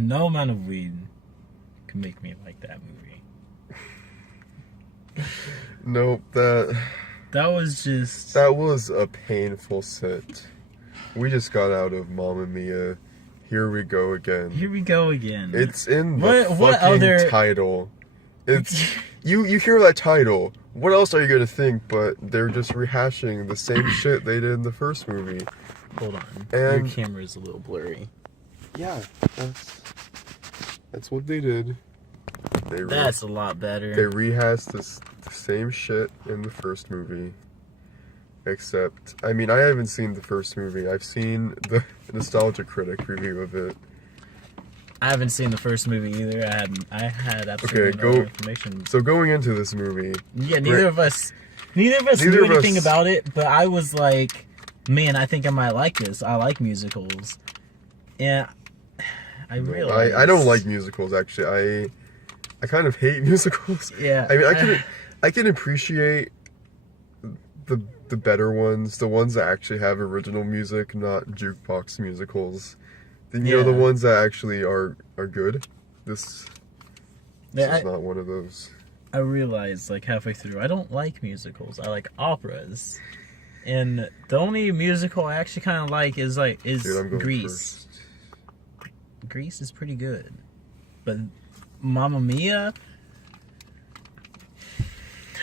No amount of weed can make me like that movie. Nope, that was just... That was a painful sit. We just got out of Mamma Mia. Here we go again. Here we go again. It's in the fucking title. It's you hear that title. What else are you gonna think? But they're just rehashing the same shit they did in the first movie. Hold on. And your camera's a little blurry. Yeah, that's what they did. That's a lot better. They rehashed the same shit in the first movie. Except, I mean, I haven't seen the first movie. I've seen the Nostalgia Critic review of it. I haven't seen the first movie either. I had absolutely no information. So going into this movie... Yeah, neither of us knew anything about it, but I was like, man, I think I might like this. I like musicals. And I realized... I don't like musicals, actually. I kind of hate musicals. Yeah. I mean, I can appreciate the better ones, the ones that actually have original music, not jukebox musicals. You know, the ones that actually are good. This is not one of those. I realized, like, halfway through, I don't like musicals. I like operas. And the only musical I actually kind of like is Grease. Grease is pretty good. But Mamma Mia?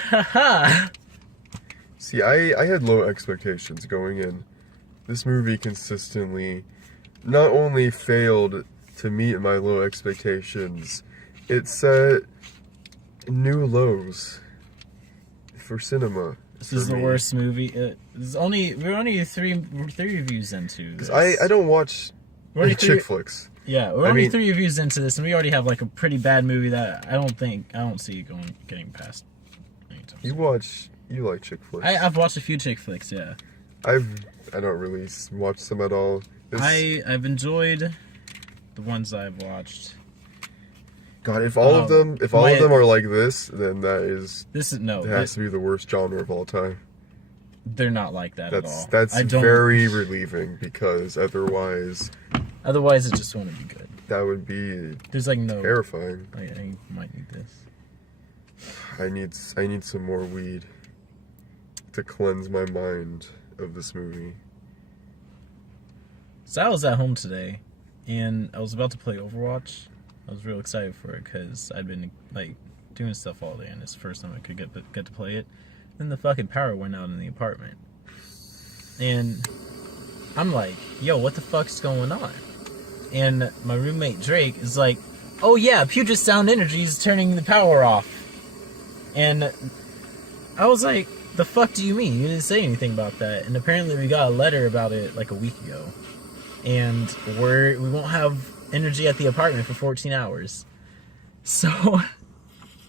Haha! See, I had low expectations going in. This movie consistently not only failed to meet my low expectations, it set new lows for cinema. This is the worst movie. We're only three reviews into this. I don't watch chick flicks. Yeah, we're only 3 reviews into this, and we already have like a pretty bad movie that I don't see getting past. You like chick flicks? I've watched a few chick flicks. Yeah. I don't really watch them at all. I've enjoyed the ones I've watched. God, if all of them are like this, then it has to be the worst genre of all time. They're not like that at all. That's very relieving, because otherwise it just wouldn't be good. That would be terrifying. I might need this. I need some more weed to cleanse my mind of this movie. So I was at home today, and I was about to play Overwatch. I was real excited for it because I'd been like doing stuff all day, and it's the first time I could get to play it. Then the fucking power went out in the apartment, and I'm like, "Yo, what the fuck's going on?" And my roommate Drake is like, "Oh yeah, Puget Sound Energy is turning the power off," and I was like, "The fuck do you mean? You didn't say anything about that." And apparently we got a letter about it like a week ago, and we won't have energy at the apartment for 14 hours. So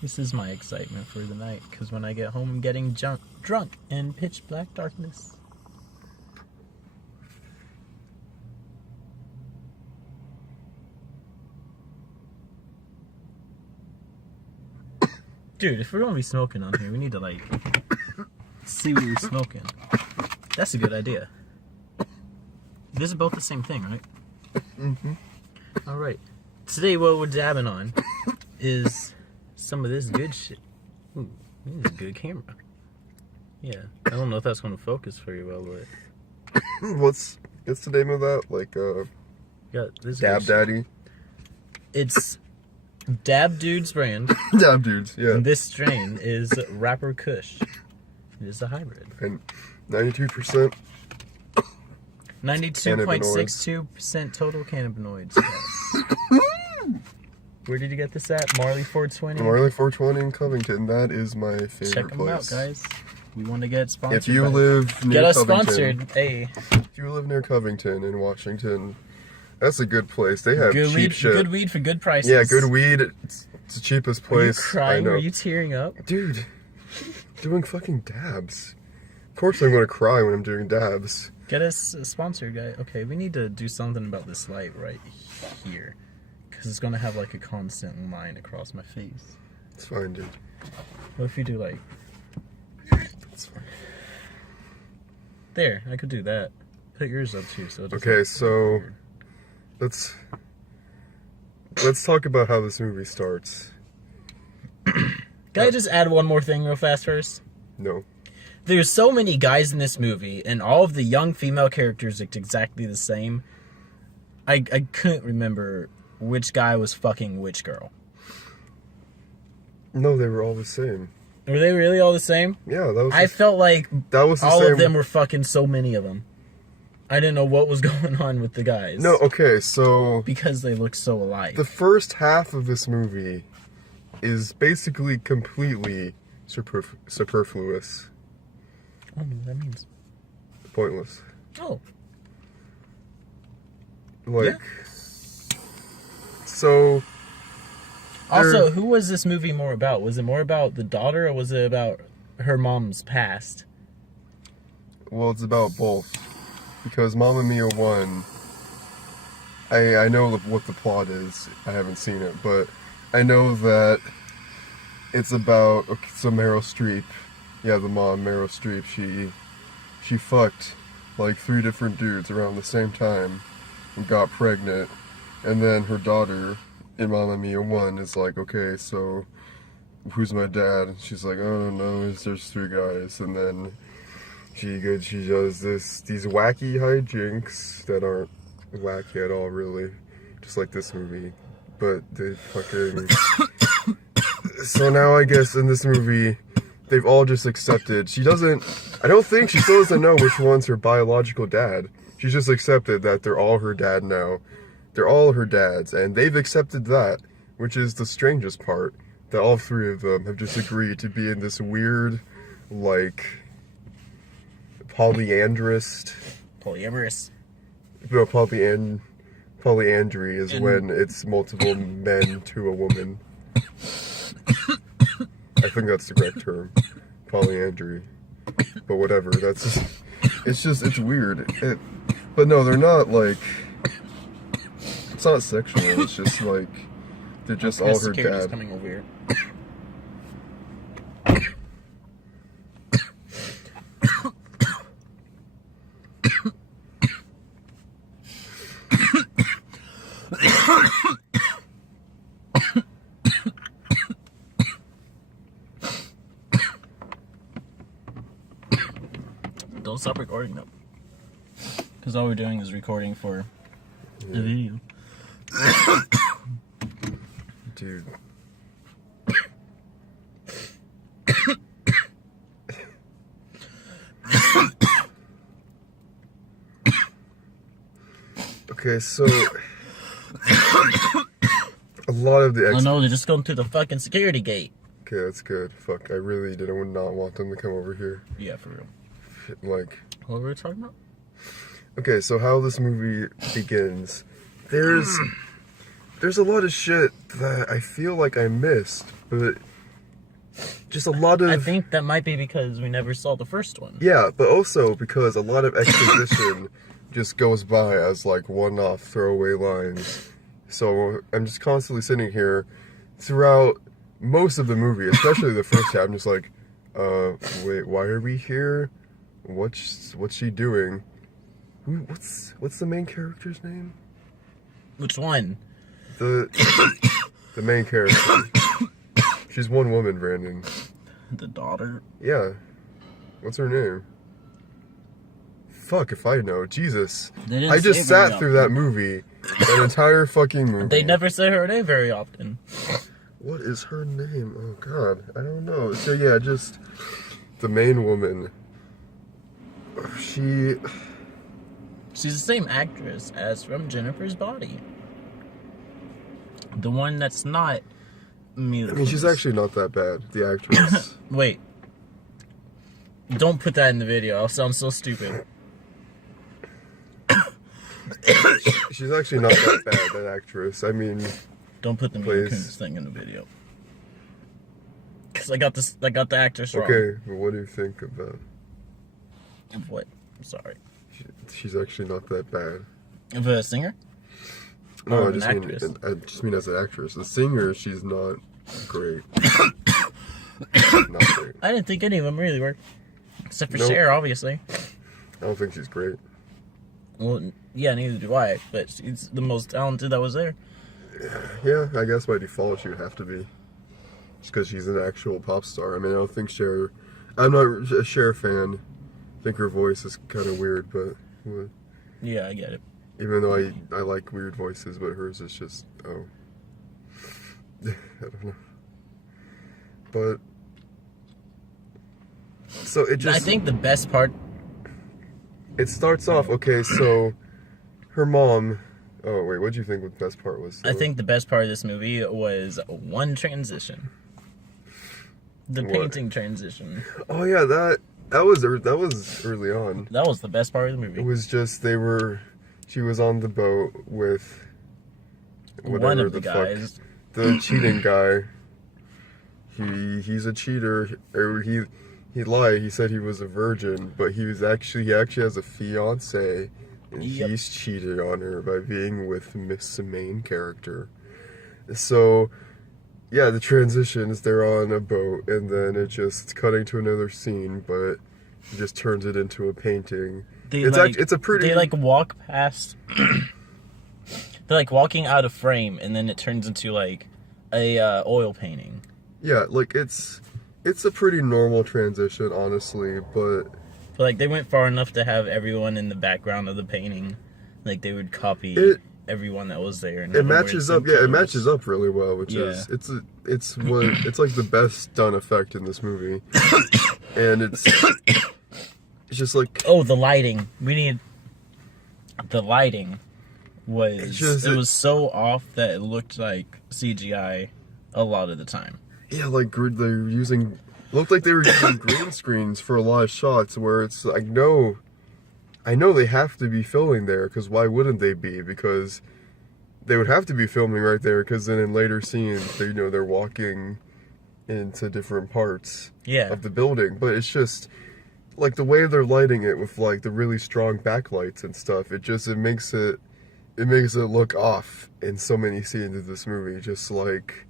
this is my excitement for the night, because when I get home I'm getting drunk in pitch black darkness. Dude, if we're gonna be smoking on here, we need to like see what we're smoking. That's a good idea. These are both the same thing, right? Mm-hmm. Alright. Today what we're dabbing on is some of this good shit. Ooh, this is a good camera. Yeah. I don't know if that's gonna focus very well, but what's the name of that? Like got this Dab Daddy? It's Dab Dude's brand. Dab Dudes, yeah. And this strain is Rapper Kush. It is a hybrid. And 92%? 92.62% total cannabinoids. Yes. Where did you get this at? Marley 420? Marley 420 in Covington. That is my favorite place. Check them out, guys. We want to get sponsored. If you live near Get us Covington, sponsored. Hey. If you live near Covington in Washington, that's a good place. They have good cheap weed, shit. Good weed for good prices. Yeah, good weed. It's the cheapest place. Are you crying? I know. Are you tearing up? Dude, doing fucking dabs. Of course I'm going to cry when I'm doing dabs. Get us a sponsor, guy. Okay, we need to do something about this light right here, because it's going to have like a constant line across my face. It's fine, dude. What if you do like... It's fine. There, I could do that. Put yours up too. So okay, so... Let's let's talk about how this movie starts. Can I just add one more thing real fast first? No. There's so many guys in this movie, and all of the young female characters looked exactly the same. I couldn't remember which guy was fucking which girl. No, they were all the same. Were they really all the same? Yeah, that was. I felt like that was the all same. of them were fucking so many of them. I didn't know what was going on with the guys. No, okay, so Because they look so alike. the first half of this movie is basically completely superfluous. I don't know what that means. Pointless. Oh. Like, so. Also, who was this movie more about? Was it more about the daughter, or was it about her mom's past? Well, it's about both. Because Mamma Mia 1, I know what the plot is. I haven't seen it, but I know that it's about, so Meryl Streep, the mom, Meryl Streep, she fucked like 3 different dudes around the same time and got pregnant, and then her daughter in Mamma Mia 1 is like, okay, so who's my dad? And she's like, I don't know, there's 3 guys, and then she does these wacky hijinks that aren't wacky at all, really, just like this movie, but they fucking. So now I guess in this movie, they've all just accepted. I don't think she still doesn't know which one's her biological dad. She's just accepted that they're all her dad now. They're all her dads, and they've accepted that, which is the strangest part, that all 3 of them have just agreed to be in this weird, like, polyandrist. Polyamorous. No, polyandry is when it's multiple men to a woman. I think that's the correct term. Polyandry. But whatever, it's weird. But no, they're not like, it's not sexual, it's just like, they're just all her dad. Coming over here. Don't stop recording though. Because all we're doing is recording for the video. Dude. Okay, so a lot of the Oh no, they're just going through the fucking security gate. Okay, that's good. Fuck, I really would not want them to come over here. Yeah, for real. Like, What were we talking about? Okay, so how this movie begins, there's a lot of shit that I feel like I missed, but just a lot of... I think that might be because we never saw the first one. Yeah, but also because a lot of exposition just goes by as like one-off throwaway lines. So I'm just constantly sitting here throughout most of the movie, especially the first half. I'm just like, wait, why are we here? What's she doing? What's the main character's name? Which one? The main character. She's one woman, Brandon. The daughter? Yeah. What's her name? Fuck if I know. Jesus. I just sat through that movie. An entire fucking movie. They never say her name very often. What is her name? Oh god. I don't know. So yeah, just the main woman. She's the same actress as from Jennifer's Body. The one that's not Mila. I mean, she's actually not that bad, the actress. Wait. Don't put that in the video. I'll sound so stupid. She's actually not that bad, that actress. I mean... Don't put the Mila Kunis thing in the video. Because I got the actress wrong. Okay, but what do you think of that? Of what? I'm sorry. She's actually not that bad. Of a singer? No, Or I just mean as an actress. The singer, she's not great. Not great. I didn't think any of them really were. Except for Cher, obviously. I don't think she's great. Well, yeah, neither do I. But she's the most talented that was there. Yeah, I guess by default she would have to be. Just because she's an actual pop star. I mean, I don't think Cher... I'm not a Cher fan. I think her voice is kind of weird, but... Yeah, I get it. Even though I like weird voices, but hers is just... Oh. I don't know. But... So it just... I think the best part... It starts off... Okay, so... Her mom... Oh, wait, what do you think the best part was? I think the best part of this movie was one transition. The painting transition. Oh yeah, that was early on. That was the best part of the movie. It was just she was on the boat with whatever one of the guys. The cheating guy. He's a cheater. Or he lied. He said he was a virgin, but he actually has a fiance. And he's cheated on her by being with the main character. So, yeah, the transitions, they're on a boat, and then it just cutting to another scene, but it just turns it into a painting. It's a pretty... They, like, walk past... They're, like, walking out of frame, and then it turns into, like, a oil painting. Yeah, like, it's a pretty normal transition, honestly, but... But, like, they went far enough to have everyone in the background of the painting. Like, they would copy everyone that was there. And it matches up, yeah, it matches up really well, which is, it's like the best done effect in this movie. And it's just like... Oh, the lighting. The lighting was... It was so off that it looked like CGI a lot of the time. Yeah, like, they're using... Looked like they were using green screens for a lot of shots where it's like, no, I know they have to be filming there, because why wouldn't they be? Because they would have to be filming right there, because then in later scenes, they're walking into different parts of the building. But it's just, like, the way they're lighting it with, like, the really strong backlights and stuff, it makes it look off in so many scenes of this movie, just like...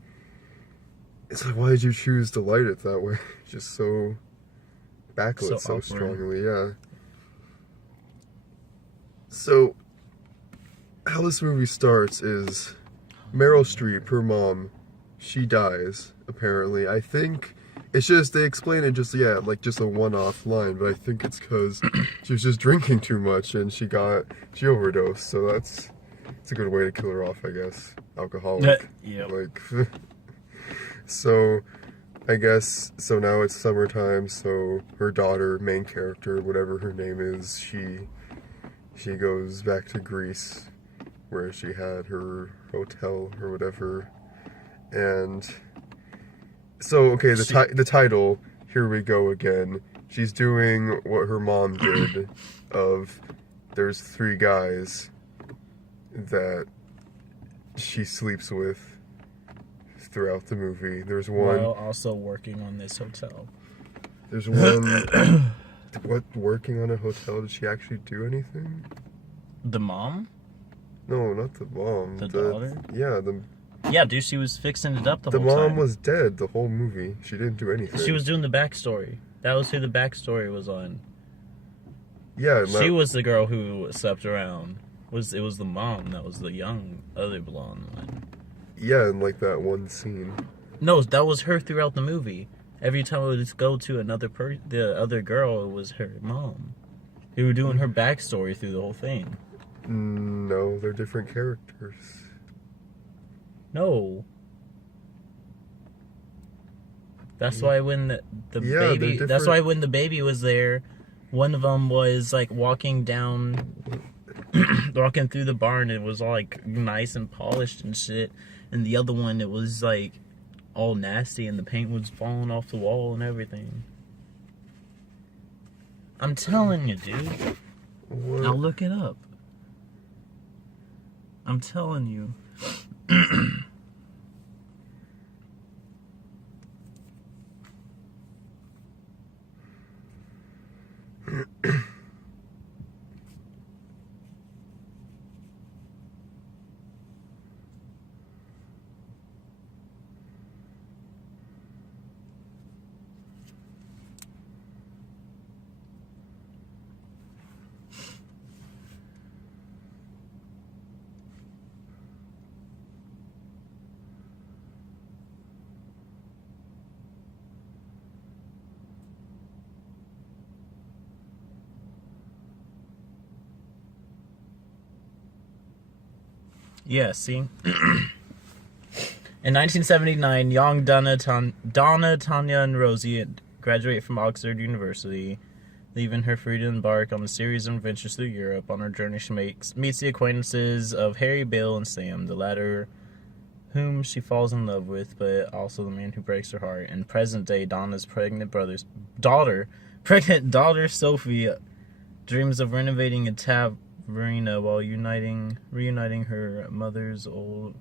It's like, why did you choose to light it that way? Just so backlit so strongly, yeah. So, how this movie starts is Meryl Streep, her mom, she dies, apparently. I think it's just, they explain it just, like just a one-off line, but I think it's because she was just drinking too much and she overdosed, so it's a good way to kill her off, I guess. Alcoholic. Yeah. Like... So, I guess, so now it's summertime, so her daughter, main character, whatever her name is, she goes back to Greece, where she had her hotel or whatever, and so, okay, the title, here we go again, she's doing what her mom did, of, there's 3 guys that she sleeps with throughout the movie. There's one... While also working on this hotel. There's one... What, working on a hotel? Did she actually do anything? The mom? No, not the mom. The daughter? Yeah, Yeah, dude, she was fixing it up the whole time. The mom was dead the whole movie. She didn't do anything. She was doing the backstory. That was who the backstory was on. Yeah. She was the girl who slept around. It was the mom that was the young, other blonde one. Yeah, in like that one scene. No, that was her throughout the movie. Every time it would go to the other girl, it was her mom. They were doing her backstory through the whole thing. No, they're different characters. No. That's why when the baby... That's why when the baby was there, one of them was like walking through the barn, it was all like nice and polished and shit. And the other one, it was like all nasty and the paint was falling off the wall and everything. I'm telling you, dude. What? I'll look it up. I'm telling you. Yeah, see? In 1979, young Donna, Tanya, and Rosie graduate from Oxford University, leaving her free to embark on a series of adventures through Europe. On her journey, she meets the acquaintances of Harry, Bill, and Sam, the latter whom she falls in love with, but also the man who breaks her heart. In present day, Donna's pregnant daughter, Sophie, dreams of renovating a taverna while reuniting her mother's old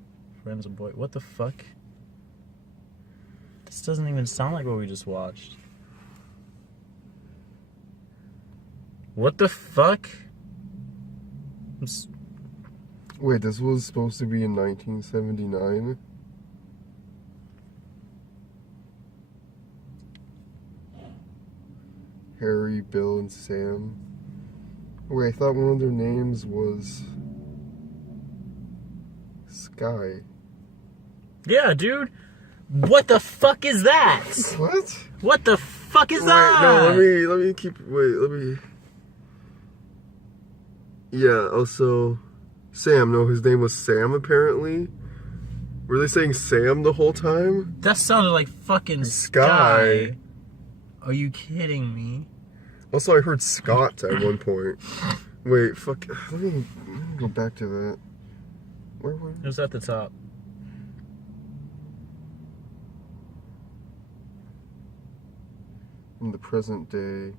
friends and boy. What the fuck? This doesn't even sound like what we just watched. What the fuck? Wait, this was supposed to be in 1979? Harry, Bill, and Sam. Wait, I thought one of their names was Sky. Yeah, dude. What the fuck is that? What? What the fuck is Wait, that? no, let me. Yeah, also, Sam, no, his name was Sam apparently. Were they saying Sam the whole time? That sounded like fucking Sky. Are you kidding me? Also, I heard Scott at one point. Wait, fuck, let me go back to that. Where was it? It was at the top. In the present day.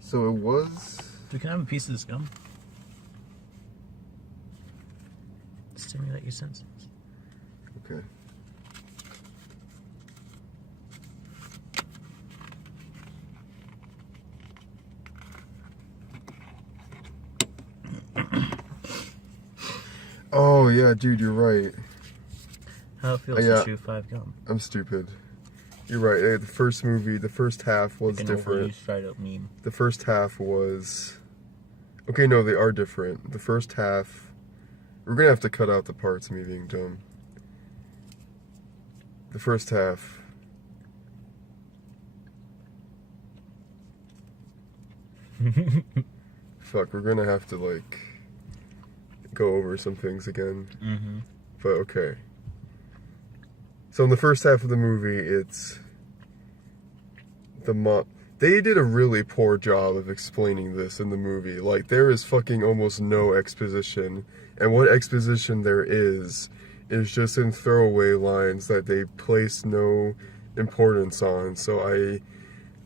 So it was... We can have a piece of this gum. Stimulate your senses. Okay. Oh, yeah, dude, you're right. How it feels to chew 5 gum. I'm stupid. You're right. The first movie, the first half was different. Straight up meme. The first half was... Okay, no, they are different. The first half... We're gonna have to cut out the parts of me being dumb. The first half... Fuck, we're gonna have to, like... go over some things again. Mm-hmm. But okay. So in the first half of the movie, it's the mom. They did a really poor job of explaining this in the movie. Like, there is fucking almost no exposition. And what exposition there is just in throwaway lines that they place no importance on. So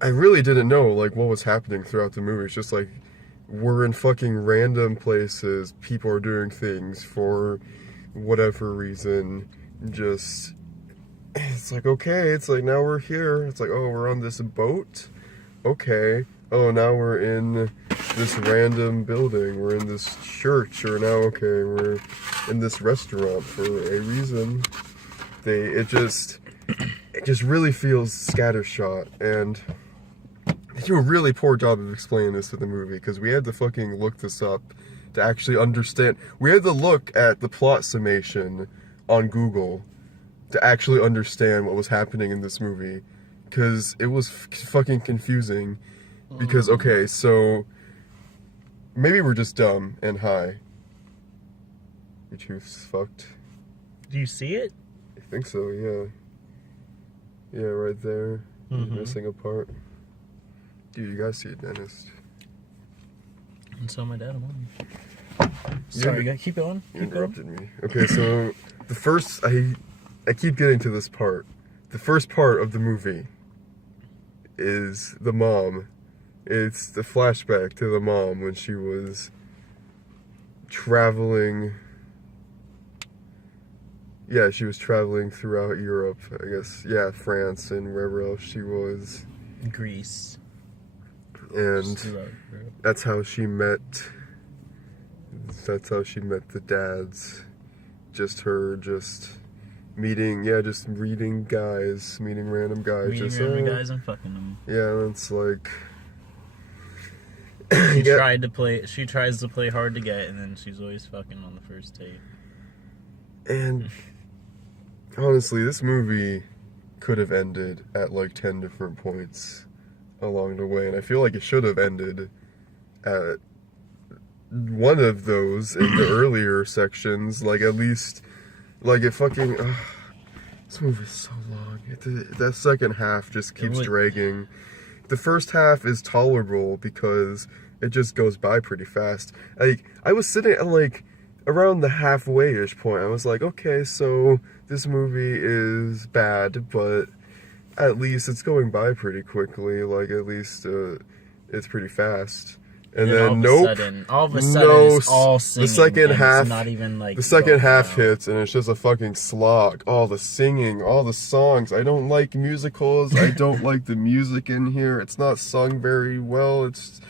I really didn't know, like, what was happening throughout the movie. It's just like, we're in fucking random places. People are doing things for whatever reason. Just... It's like, okay, it's like, now we're here. It's like, oh, we're on this boat? Okay. Oh, now we're in this random building. We're in this church. Or now, okay, we're in this restaurant for a reason. It just really feels scattershot. And they do a really poor job of explaining this in the movie. Because we had to fucking look this up to actually understand. We had to look at the plot summation on Google to actually understand what was happening in this movie, because it was fucking confusing. Because, okay, so maybe we're just dumb and high. Your tooth's fucked. Do you see it? I think so, yeah. Yeah, right there. Mm-hmm. Missing a part. Dude, you gotta see a dentist. And so my dad won. Sorry, you keep going. You interrupted me. Okay, so the first... I keep getting to this part. The first part of the movie is the mom. It's the flashback to the mom when she was traveling. Yeah, she was traveling throughout Europe, I guess. Yeah, France and wherever else she was. Greece. And that's how she met. That's how she met the dads. Just meeting random guys. Meeting random guys and fucking them. Yeah, and it's like... She tries to play hard to get, and then she's always fucking on the first date. And honestly, this movie could have ended at like 10 different points along the way, and I feel like it should have ended at one of those in the earlier sections. Like, at least, like, it fucking. This movie's so long. That second half just keeps dragging. The first half is tolerable because it just goes by pretty fast. Like, I was sitting at, like, around the halfway-ish point. I was like, okay, so this movie is bad, but at least it's going by pretty quickly. Like, at least it's pretty fast. And then all of a sudden, it's all singing. The second half, it's not even like the second half hits, and it's just a fucking slog. All the singing, all the songs. I don't like musicals. I don't like the music in here. It's not sung very well. It's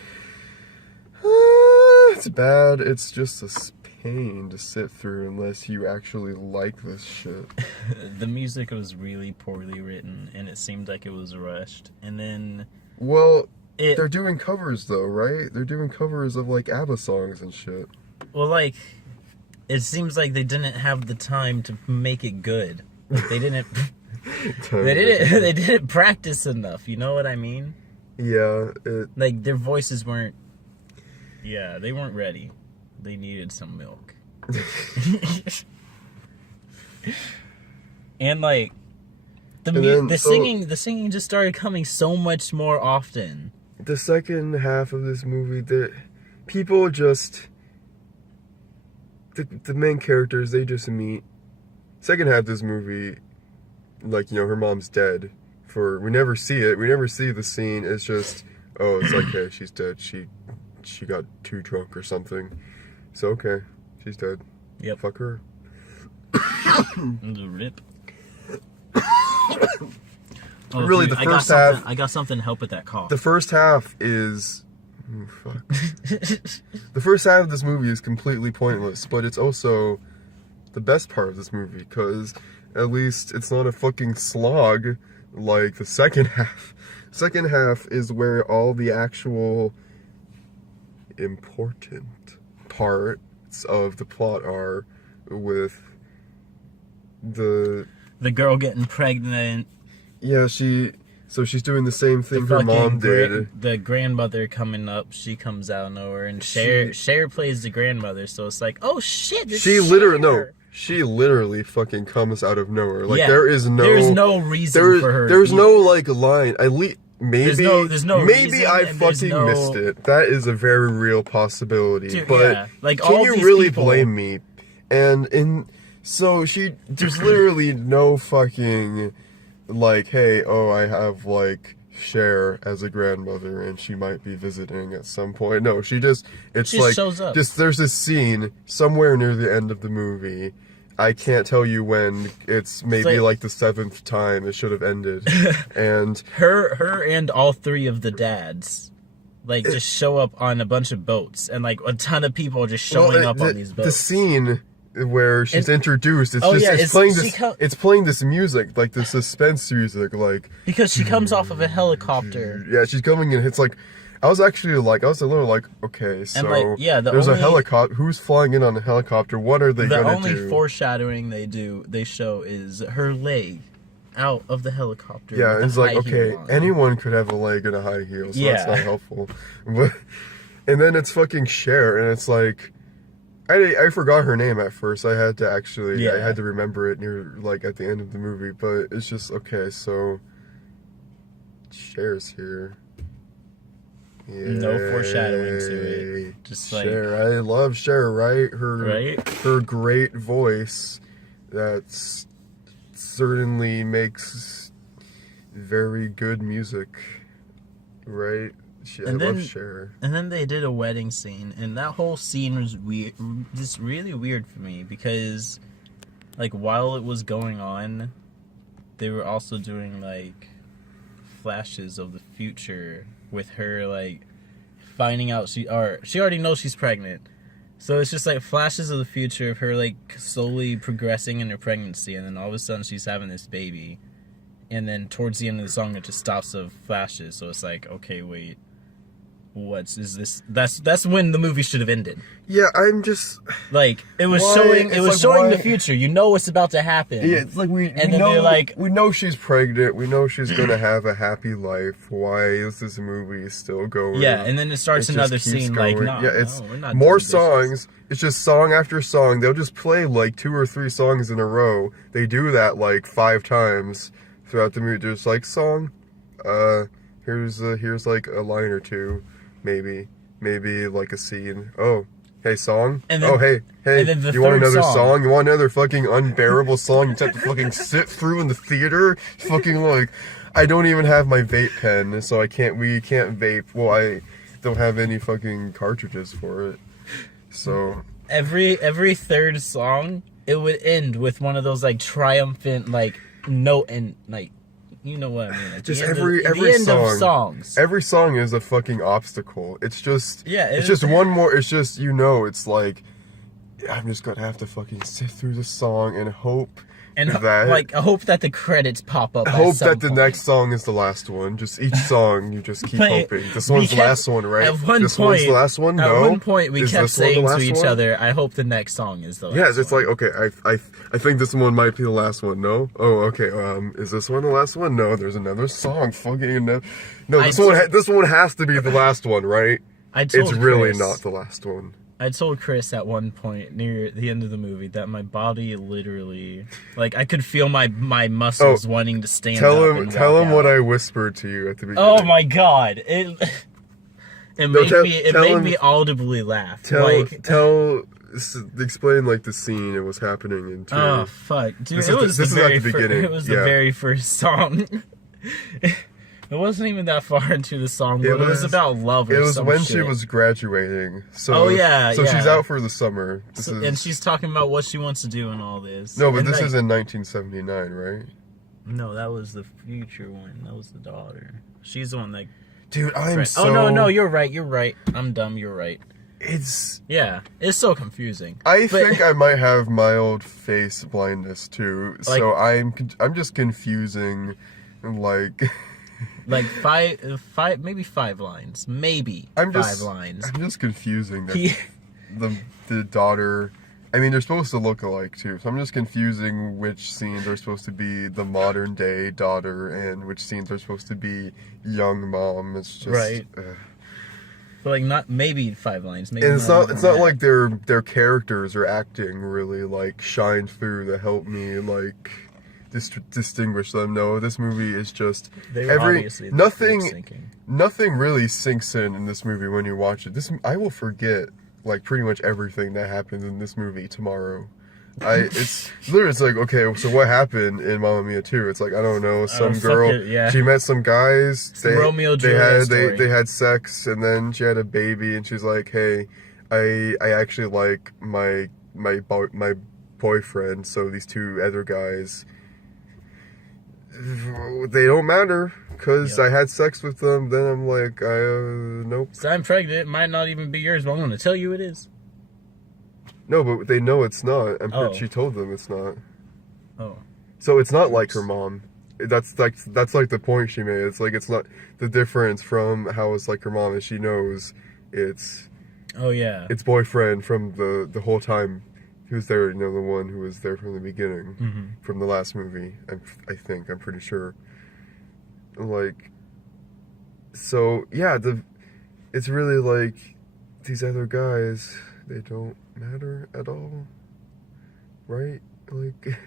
bad. It's just a pain to sit through unless you actually like this shit. The music was really poorly written, and it seemed like it was rushed. And then, well, they're doing covers though, right? They're doing covers of like ABBA songs and shit. Well, like, it seems like they didn't have the time to make it good. Like, they didn't. They didn't practice enough. You know what I mean? Yeah. Like, their voices weren't. Yeah, they weren't ready. They needed some milk. And like, the singing just started coming so much more often. The second half of this movie, the people just, the main characters, they just meet. Second half of this movie, like, you know, her mom's dead. We never see it. We never see the scene. It's just, oh, it's like, hey, she's dead. She got too drunk or something. So, okay, she's dead. Yep. Fuck her. The rip. Oh, really, dude, the first half. I got something to help with that cough. The first half is. Oh, fuck. The first half of this movie is completely pointless, but it's also the best part of this movie because at least it's not a fucking slog like the second half. The second half is where all the actual important parts of the plot are, with the girl getting pregnant. Yeah, she's doing the same thing her mom did. The grandmother coming up, she comes out of nowhere, and Cher plays the grandmother, so it's like, oh shit, she literally fucking comes out of nowhere. Like, yeah, there's no reason for her. There's no like line. Maybe I fucking missed it. That is a very real possibility. Dude, but yeah. Like, can you really blame me? So there's literally no fucking like, hey, oh, I have like Cher as a grandmother and she might be visiting at some point. No, she just shows up. There's this scene somewhere near the end of the movie. I can't tell you when. It's maybe like the 7th time it should have ended. And her and all 3 of the dads just show up on a bunch of boats, and like a ton of people just showing up on these boats. The scene where she's introduced, it's playing this music, like the suspense music, like, because she comes off of a helicopter. Yeah, she's coming in. It's like, I was a little like, okay, so there's a helicopter. Who's flying in on a helicopter? What are they gonna do? The only foreshadowing they show is her leg out of the helicopter. Yeah, it's like, okay, anyone could have a leg in a high heel, so that's not helpful. And then it's fucking Cher, and it's like, I forgot her name at first. I had to remember it near, like, at the end of the movie. But it's just, okay, so Cher's here. Yay. No foreshadowing to it. Just like Cher. I love Cher, right? Her great voice that certainly makes very good music, right? I love Cher. And then they did a wedding scene, and that whole scene was weird, just really weird for me, because like while it was going on, they were also doing like flashes of the future with her like finding out she already knows she's pregnant. So it's just like flashes of the future of her like slowly progressing in her pregnancy, and then all of a sudden she's having this baby. And then towards the end of the song it just stops of flashes. So it's like, okay, wait. is this? That's when the movie should have ended. Yeah, I'm just like it was why? showing. It's It was like, showing why? the future. You know what's about to happen. Yeah, it's like we then know they're like, we know she's pregnant. We know she's gonna have a happy life. Why is this movie still going? yeah, and then it starts It another just keeps scene. going. Like, no, yeah, it's we're not more doing this. songs. It's just song after song. They'll just play like 2 or 3 songs in a row. They do that like 5 times throughout the movie. Just like song. Here's like a line or two, maybe like a scene. Oh, hey, song. And then, oh, hey, and then the you want third another song. You want another fucking unbearable song? You have to fucking sit through in the theater. Fucking like, I don't even have my vape pen, so we can't vape. Well, I don't have any fucking cartridges for it. So every third song, it would end with one of those like triumphant like note and like. You know what I mean? At just the end every end song, of songs. every song is a fucking obstacle. It's just Yeah, it's just one more. It's just it's like I'm just gonna have to fucking sit through the song and hope that like I hope that the credits pop up. I hope at some that the point. next song is the last one. Just each song, you just keep But hoping. This one's the last one, right? At one this point, one's the last one. No. At one point, we Is kept this one the saying to last each one? other, "I hope the next song is the last." Yeah, it's one. like okay, I think this one might be the last one. No, oh okay. Is this one the last one? No, there's another song. Fucking no, this one has to be the last one, right? I told It's really Chris, not the last one. I told Chris at one point near the end of the movie that my body literally, like, I could feel my muscles wanting to stand up. Tell him what I whispered to you at the beginning. Oh my god! It made me audibly laugh. Explain like the scene and what's happening in 2. Oh fuck, dude! This It is was at the beginning. It was the very first song. It wasn't even that far into the song, but it was about love. It was some when shit. she was graduating. So, oh yeah, so yeah. she's out for the summer. And she's talking about what she wants to do and all this. No, but and this like, is in 1979, right? No, that was the future one. That was the daughter. She's the one that. Dude, I'm so. Oh no, you're right. You're right. I'm dumb. You're right. It's so confusing. I think I might have mild face blindness too. Like, so I'm just confusing, like. Like five, maybe 5 lines, maybe 5 lines. I'm just confusing that the daughter. I mean, they're supposed to look alike too, so I'm just confusing which scenes are supposed to be the modern day daughter and which scenes are supposed to be young mom. It's just right. But like not maybe 5 lines. Maybe and it's not like their characters are acting really like shine through to help me like. Distinguish them. No, this movie is just nothing really sinks in this movie when you watch it. I will forget like pretty much everything that happens in this movie tomorrow. It's literally it's like okay, so what happened in Mamma Mia 2? It's like I don't know, some girl she met some guys. Romeo Juliet story. They had sex and then she had a baby and she's like, hey, I actually like my boyfriend. So these 2 other guys. They don't matter because I had sex with them. Then I'm like, nope. So I'm pregnant. It might not even be yours, but I'm going to tell you it is. No, but they know it's not. She told them it's not. Oh. So it's not like her mom. That's like the point she made. It's like it's not the difference from how it's like her mom is she knows it's. Oh yeah. It's boyfriend from the whole time. He was there, the one who was there from the beginning, from the last movie. I'm pretty sure. Like, so yeah, it's really like these other guys. They don't matter at all, right? Like,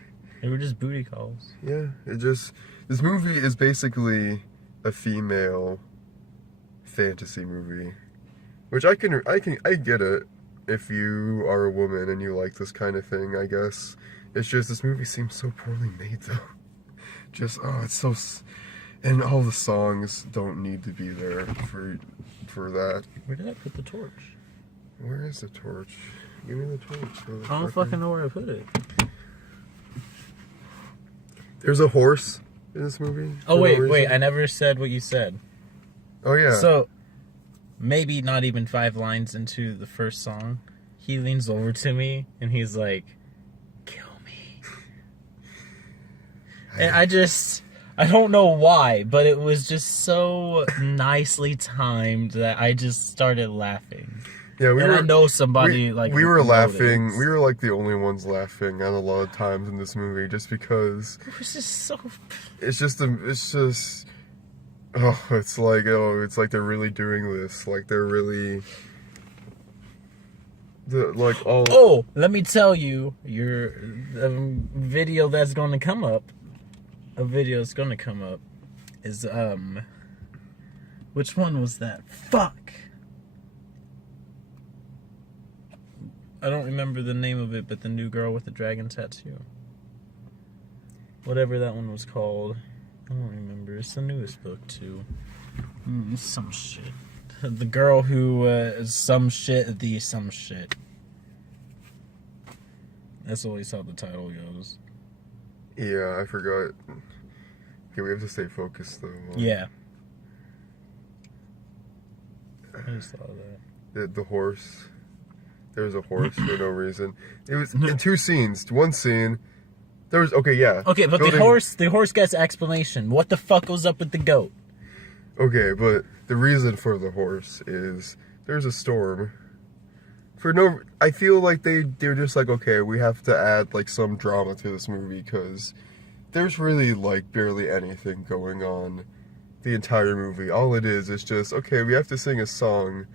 they were just booty calls. Yeah, this movie is basically a female fantasy movie, which I get it. If you are a woman and you like this kind of thing, I guess. It's just, this movie seems so poorly made, though. Just, it's so... And all the songs don't need to be there for that. Where did I put the torch? Where is the torch? Give me the torch. I don't fucking know where I put it. There's a horse in this movie. Oh, wait, I never said what you said. Oh, yeah. So... maybe not even 5 lines into the first song, he leans over to me and he's like, kill me. And I don't know why, but it was just so nicely timed that I just started laughing. Yeah, I know somebody we were laughing. noticed. We were like the only ones laughing at a lot of times in this movie, just because It was just so. it's just it's like they're really doing this. Like they're really Oh, let me tell you, your video that's going to come up. A video that's going to come up is which one was that? Fuck. I don't remember the name of it, but the new girl with the dragon tattoo. Whatever that one was called. I don't remember. It's the newest book, too. Some shit. The girl who is some shit. That's always how the title goes. Yeah, I forgot. Okay, we have to stay focused, though. Yeah. I just thought of that. The horse. There was a horse for no reason. It was in two scenes. One scene, there was okay, but the horse gets explanation. What the fuck goes up with the goat? Okay, but the reason for the horse is there's a storm. I feel like they're just like, okay, we have to add like some drama to this movie because there's really like barely anything going on the entire movie. All it is just okay, we have to sing a song.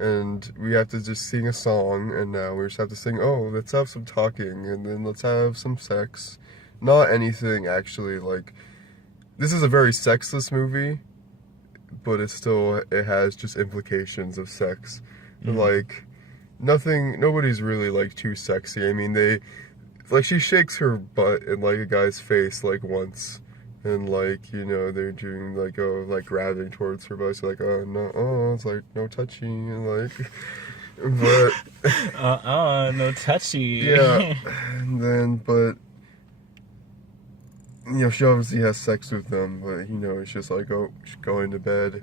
And we have to just sing a song, and now we just have to sing, oh, let's have some talking, and then let's have some sex. Not anything, actually, like, this is a very sexless movie, but it has just implications of sex. Mm. Like, nobody's really, like, too sexy. I mean, she shakes her butt in, like, a guy's face, like, once. And, like, you know, they're doing, like, grabbing towards her butt. So, like, oh, no, it's, like, no touchy, and, like, but... no touchy. Yeah, and then, but, you know, she obviously has sex with them, but, you know, it's just like, oh, she's going to bed,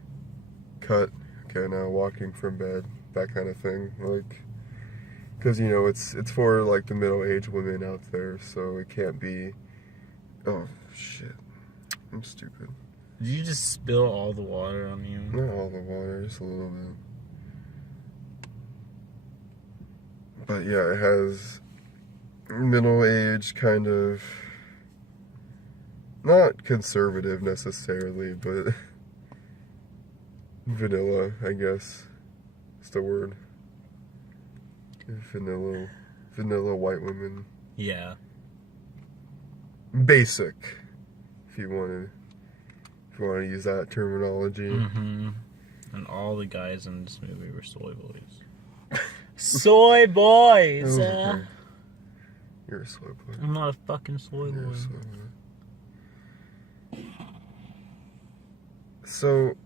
cut, okay, now walking from bed, that kind of thing, like, because, you know, it's for, like, the middle-aged women out there, so it can't be, oh, shit. I'm stupid. Did you just spill all the water on you? Not all the water, just a little bit. But yeah, it has middle-aged kind of, not conservative necessarily, but vanilla, I guess, is the word. Vanilla white women. Yeah. Basic. If you want to use that terminology. Mm-hmm. And all the guys in this movie were soy boys. Soy boys! Okay. You're a soy boy. I'm not a fucking soy You're boy. a soy boy. So,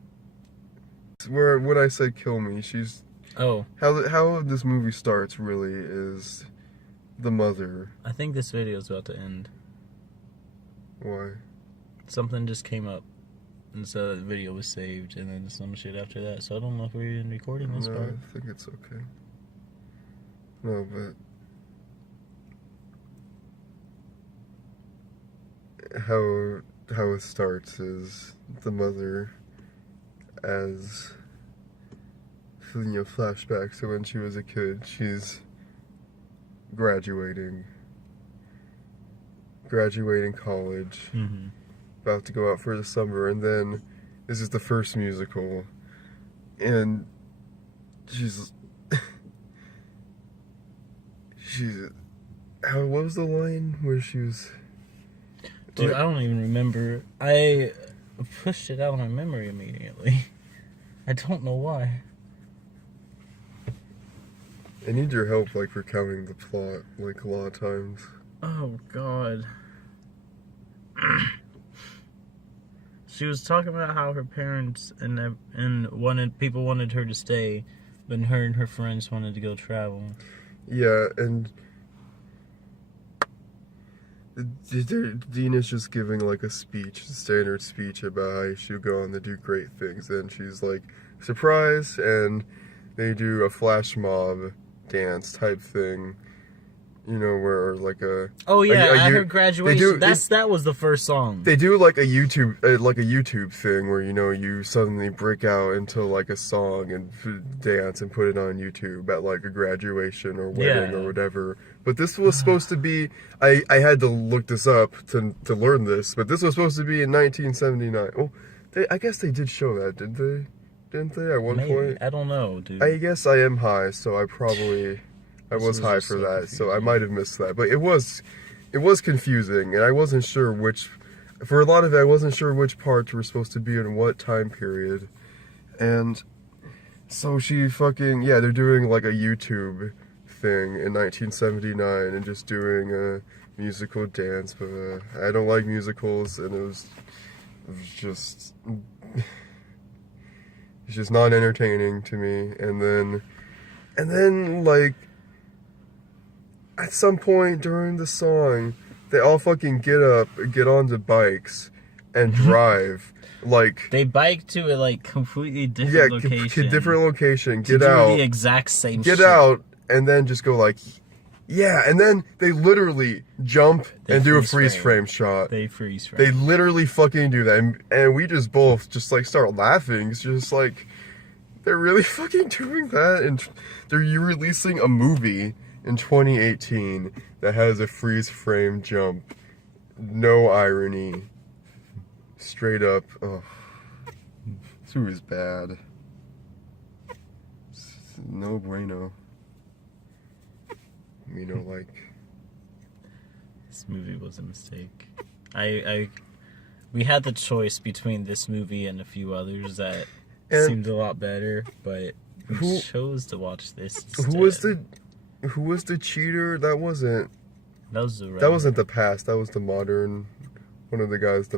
when I said kill me, she's... Oh. How this movie starts, really, is the mother. I think this video is about to end. Why? Something just came up, and so the video was saved, and then some shit after that. So I don't know if we're even recording this part. I think it's okay. No, but how it starts is the mother, as flashbacks to when she was a kid. She's graduating college. Mm-hmm. About to go out for the summer, and then this is the first musical, and she's what was the line where she was? Dude, I don't even remember. I pushed it out of my memory immediately. I don't know why. I need your help, like, recounting the plot, like, a lot of times. Oh, God. She was talking about how her parents and people wanted her to stay, but her and her friends wanted to go travel. Yeah, and Dean is just giving like a standard speech about how she'll go on to do great things. Then she's like, surprise, and they do a flash mob dance type thing. You know, where like a Oh yeah, a I you- heard Graduation. That was the first song. they do like a YouTube thing where, you know, you suddenly break out into like a song and dance and put it on YouTube at like a graduation or wedding Yeah. or whatever. But this was supposed to be, I had to look this up to learn this, but this was supposed to be in 1979. Oh, I guess they did show that, did they? Didn't they at one Maybe. point? I don't know, dude. I guess I am high, so I was high for that, so I might have missed that. But it was confusing, and I wasn't sure for a lot of it, I wasn't sure which parts were supposed to be in what time period. And so she they're doing like a YouTube thing in 1979 and just doing a musical dance, but I don't like musicals, and it was just it's just not entertaining to me. And then like at some point during the song, they all fucking get onto bikes and drive. Like they bike to a like completely different location. Different location. To do the exact same shit. Get out, and then just go like, yeah. And then they literally jump and do a freeze frame shot. They freeze frame. They literally fucking do that, and we just both just like start laughing. It's just like, they're really fucking doing that, and they're releasing a movie in 2018 that has a freeze frame jump. No irony. Straight up. Oh. This movie's bad. It's no bueno. You know, like, this movie was a mistake. We had the choice between this movie and a few others that seemed a lot better, but we chose to watch this instead. Who was the cheater? That wasn't the past. That was the modern. One of the guys the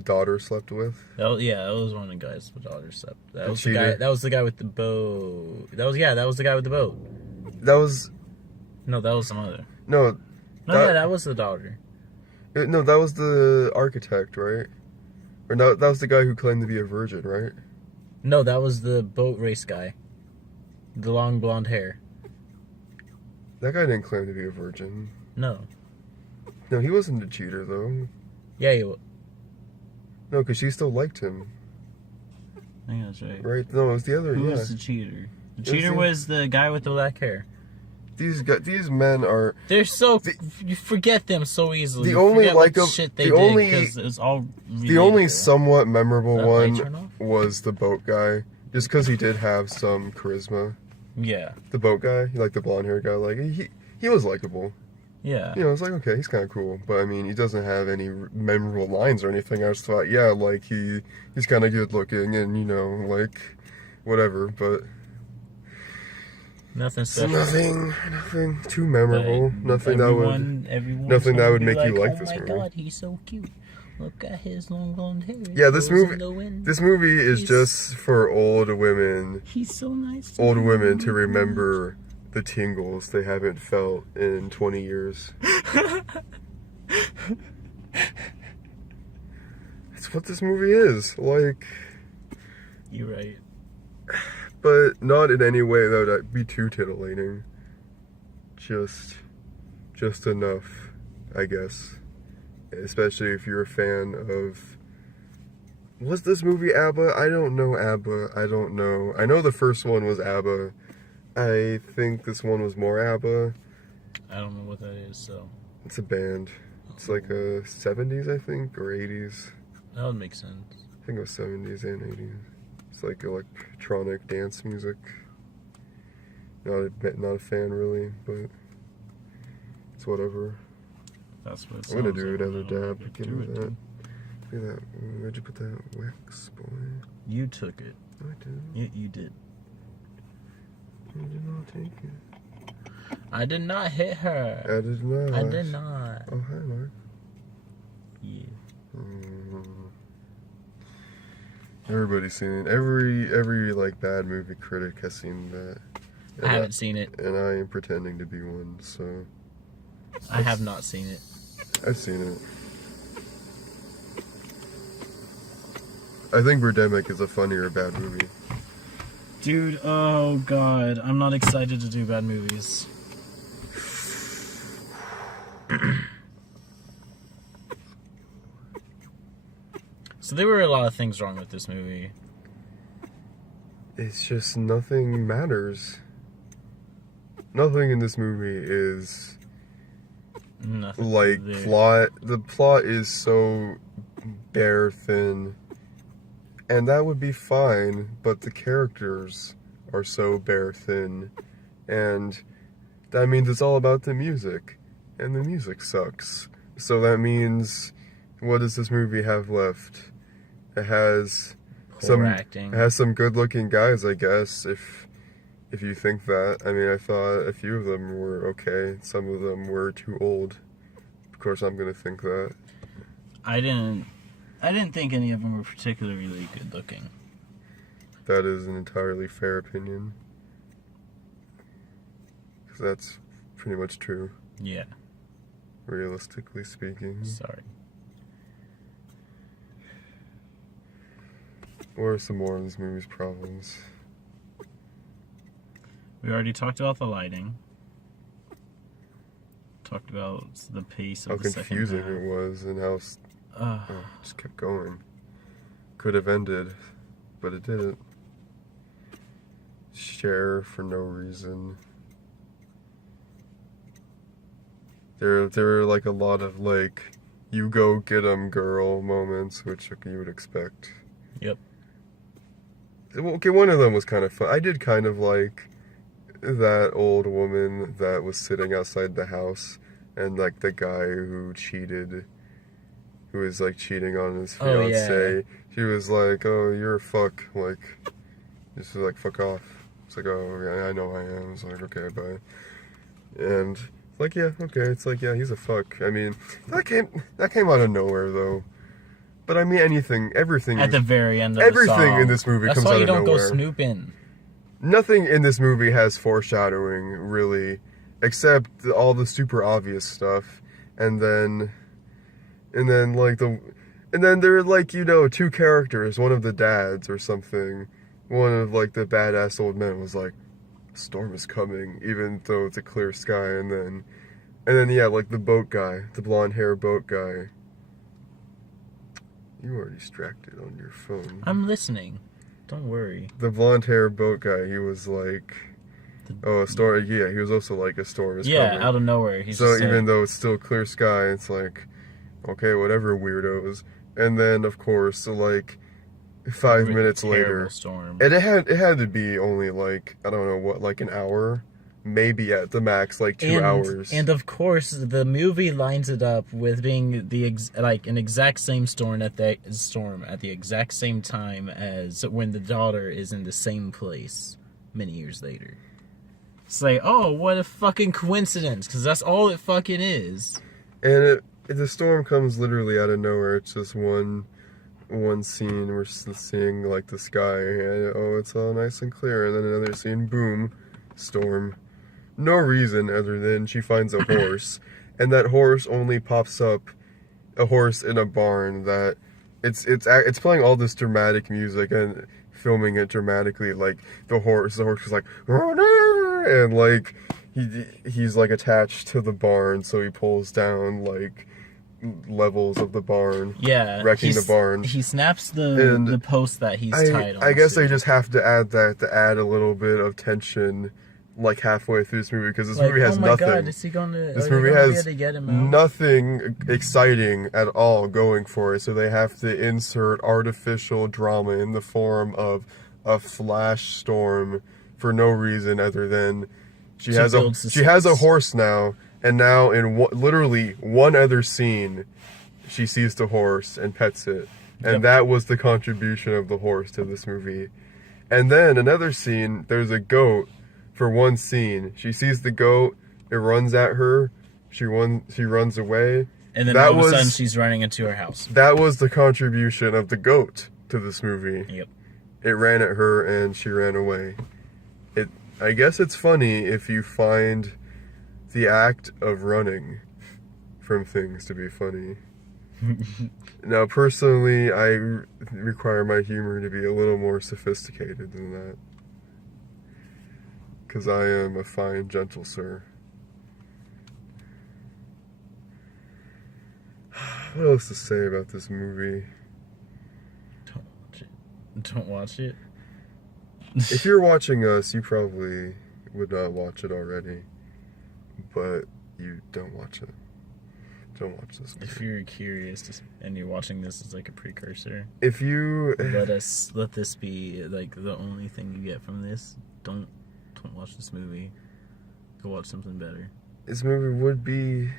daughter slept with. That was one of the guys the daughter slept. That was the guy with the bow. That was the guy with the boat. That was some other. That was the daughter. No, that was the architect, right? Or no, that was the guy who claimed to be a virgin, right? No, that was the boat race guy. The long blonde hair. That guy didn't claim to be a virgin. No, he wasn't a cheater, though. Yeah, he was. No, because she still liked him. I think that's right. Right? No, it was the other. Who was the cheater? The cheater was the guy with the black hair. These men are. They're so. You forget them so easily. The only shit they did because it was all. The only somewhat memorable one was the boat guy, just because he did have some charisma. Yeah. The boat guy, like the blonde hair guy, like he was likable. Yeah. You know, it's like, okay, he's kind of cool, but I mean, he doesn't have any memorable lines or anything. I just thought, yeah, like he's kind of good looking, and you know, like whatever, but nothing special. Nothing too memorable. Nothing that would make you like this movie. Oh my god, he's so cute. Look at his long blonde hair. Yeah, this movie is just for old women. He's so nice. Old women to remember the tingles they haven't felt in 20 years. That's what this movie is. Like, you're right. But not in any way that would be too titillating. Just enough, I guess. Especially if you're a fan of... Was this movie ABBA? I don't know ABBA. I don't know. I know the first one was ABBA. I think this one was more ABBA. I don't know what that is, so... It's a band. It's like a 70s, I think, or 80s. That would make sense. I think it was 70s and 80s. It's like electronic dance music. Not a fan, really, but... It's whatever. That's what I'm gonna do another dab. Give me that. Look at that. Where'd you put that wax, boy? You took it. No, I didn't. Yeah, you did. I did not take it. I did not hit her. I did not. I did not. Oh, hi, Mark. Yeah. Everybody's seen it. Every like bad movie critic has seen that. I haven't seen it. And I am pretending to be one, so... I have not seen it. I've seen it. I think Birdemic is a funnier bad movie. Dude, oh god, I'm not excited to do bad movies. So there were a lot of things wrong with this movie. It's just nothing matters. Nothing in this movie is Nothing like there. plot. The plot is so bare thin, and that would be fine, but the characters are so bare thin, and that means it's all about the music, and the music sucks. So that means, what does this movie have left? It has Poor acting. It has some good-looking guys, I guess. If you think that, I mean, I thought a few of them were okay. Some of them were too old. Of course, I'm gonna think that. I didn't think any of them were particularly good looking. That is an entirely fair opinion. 'Cause that's pretty much true, Yeah. realistically speaking. Sorry. What are some more of this movie's problems? We already talked about the lighting. Talked about the pace of How the second confusing half. it was, and how it just kept going. Could have ended, but it didn't. Share for no reason. There were like a lot of like, you go get 'em girl moments, which you would expect. Yep. Okay, one of them was kind of fun. I did kind of like that old woman that was sitting outside the house, and like the guy who was like cheating on his Oh, fiance. yeah. She was like, "Oh, you're a fuck," like, just like, "Fuck off." It's like, "Oh, yeah, I know I am." It's like, "Okay, bye." And it's like, yeah, okay. It's like, yeah, he's a fuck. I mean, that came out of nowhere though. But I mean, everything At the very end of the everything song. in this movie That's comes why out you of don't nowhere. go snooping. Nothing in this movie has foreshadowing, really, except all the super obvious stuff. And then there are like, two characters, one of the dads or something. One of like the badass old men was like, "A storm is coming," even though it's a clear sky. And then yeah, like the boat guy, the blonde hair boat guy. You are distracted on your phone. I'm listening. Don't worry. The blonde hair boat guy, he was like, "Oh, a storm." Yeah, he was also like, "A storm is Yeah, coming." out of nowhere. He's So just even saying, though it's still clear sky, it's like, okay, whatever, weirdos. And then of course, like 5 minutes terrible later, storm. and it had to be only like, I don't know what, like an hour, maybe at the max, like 2 hours. And of course, the movie lines it up with being an exact same storm at the exact same time as when the daughter is in the same place many years later. It's like, oh, what a fucking coincidence, because that's all it fucking is. And the storm comes literally out of nowhere. It's just one scene, we're seeing like the sky, and oh, it's all nice and clear, and then another scene, boom, storm. No reason other than she finds a horse, and that horse only pops up, a horse in a barn that it's playing all this dramatic music and filming it dramatically, like the horse is like, and like he's like attached to the barn, so he pulls down like levels of the barn, Yeah, wrecking the barn. He snaps the post that he's tied on. I guess they just have to add that to add a little bit of tension, like halfway through this movie, because this movie has nothing. God, is he gonna? This movie has to get him out? nothing exciting at all going for it, so they have to insert artificial drama in the form of a flash storm for no reason other than she has a horse now, and now in literally one other scene, she sees the horse and pets it, and that was the contribution of the horse to this movie. And then another scene, there's a goat. For one scene, she sees the goat, it runs at her, she runs away, and then all of a sudden she's running into her house. That was the contribution of the goat to this movie. Yep. It ran at her and she ran away. I guess it's funny if you find the act of running from things to be funny. Now, personally, I require my humor to be a little more sophisticated than that. Because I am a fine, gentle sir. What else to say about this movie? Don't watch it. Don't watch it. If you're watching us, you probably would not watch it already. But you don't watch it. Don't watch this movie. If you're curious and you're watching this as like a precursor, if you let this be like the only thing you get from this. Don't watch this movie. Go watch something better. This movie would be.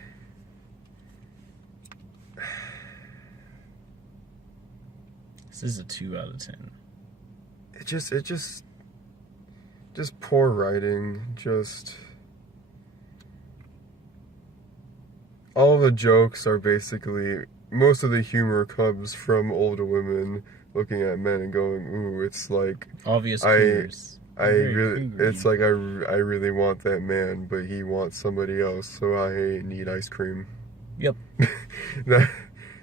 This is a 2 out of 10. It just poor writing. Just all the jokes are basically, most of the humor comes from older women looking at men and going, "Ooh, it's like obvious cougars." It's like I really want that man, but he wants somebody else, so I need ice cream." Yep.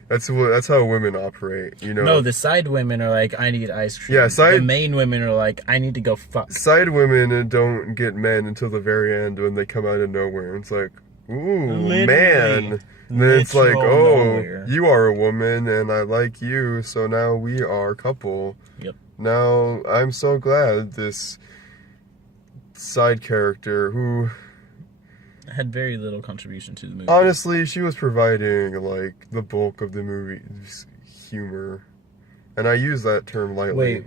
That's how women operate, you know. No, the side women are like, "I need ice cream." Yeah, the main women are like, "I need to go fuck." Side women don't get men until the very end when they come out of nowhere. It's like, "Ooh, Literally. man." And then it's like, "Oh, nowhere. You are a woman and I like you, so now we are a couple." Yep. Now, I'm so glad this side character who had very little contribution to the movie. honestly, she was providing like the bulk of the movie's humor. And I use that term lightly. Wait,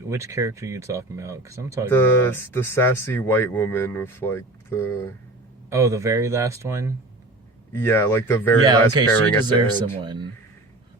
which character are you talking about? Because I'm talking about the sassy white woman with like the the very last one. Yeah, like the very last pairing at the end. She deserves someone.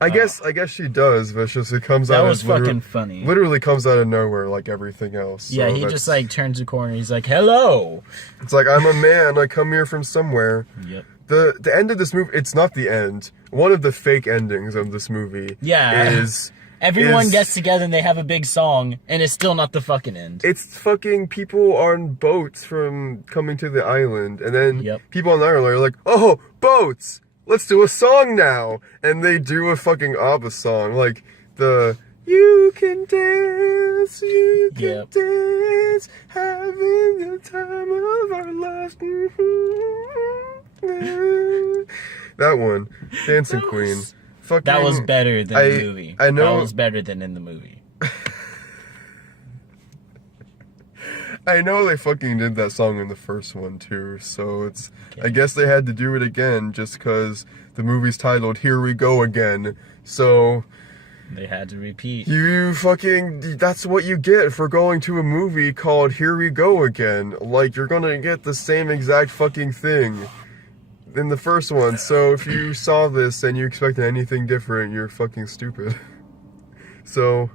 I guess she does, but it's just it comes out. That was fucking funny. Literally comes out of nowhere, like everything else. Yeah, he just like turns the corner. He's like, "Hello." It's like, I'm a man. I come here from somewhere. Yep. The end of this movie. It's not the end. One of the fake endings of this movie. Yeah. Is everyone gets together and they have a big song, and it's still not the fucking end. It's fucking people on boats from coming to the island, and then people on the island are like, "Oh, boats! Let's do a song now!" And they do a fucking ABBA song, like the "You can dance, you can dance, having the time of our lives." That one, Dancing Queen. Fucking, that was better than the movie. I know. That was better than in the movie. I know they fucking did that song in the first one too, so it's. I guess they had to do it again just because the movie's titled "Here We Go Again," so. They had to repeat. You fucking. That's what you get for going to a movie called "Here We Go Again." Like, you're gonna get the same exact fucking thing in the first one, so if you saw this and you expected anything different, you're fucking stupid. So,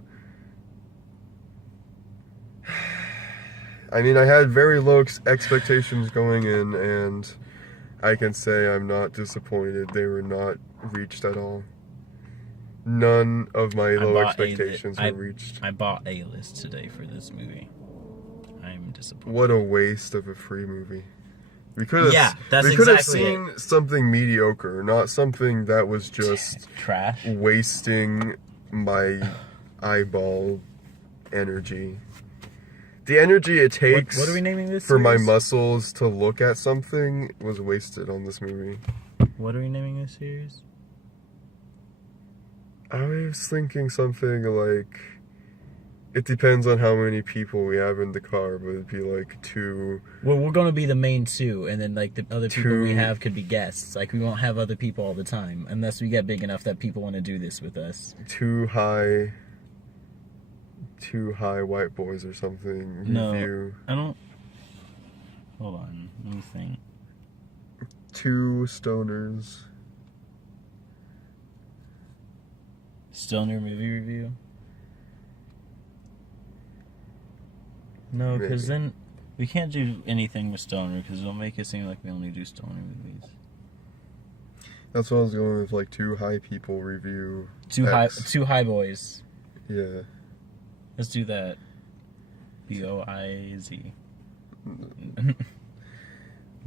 I mean, I had very low expectations going in, and I can say I'm not disappointed. They were not reached at all. None of my low expectations were reached. I bought A-list today for this movie. I'm disappointed. What a waste of a free movie. We could have, seen something mediocre, not something that was just trash, wasting my eyeball energy. The energy it takes what are we naming this for series? My muscles to look at something was wasted on this movie. What are we naming this series? I was thinking something like, it depends on how many people we have in the car, but it'd be like 2. Well, we're going to be the main 2, and then like the other people we have could be guests. Like, we won't have other people all the time, unless we get big enough that people want to do this with us. 2 high white boys or something. No, I don't. Hold on, let me think. 2 stoners. Stoner movie review? No, because then we can't do anything with stoner because it'll make it seem like we only do stoner movies. That's what I was going with, like 2 high people review. 2 high boys. Yeah. Let's do that. B-O-I-Z.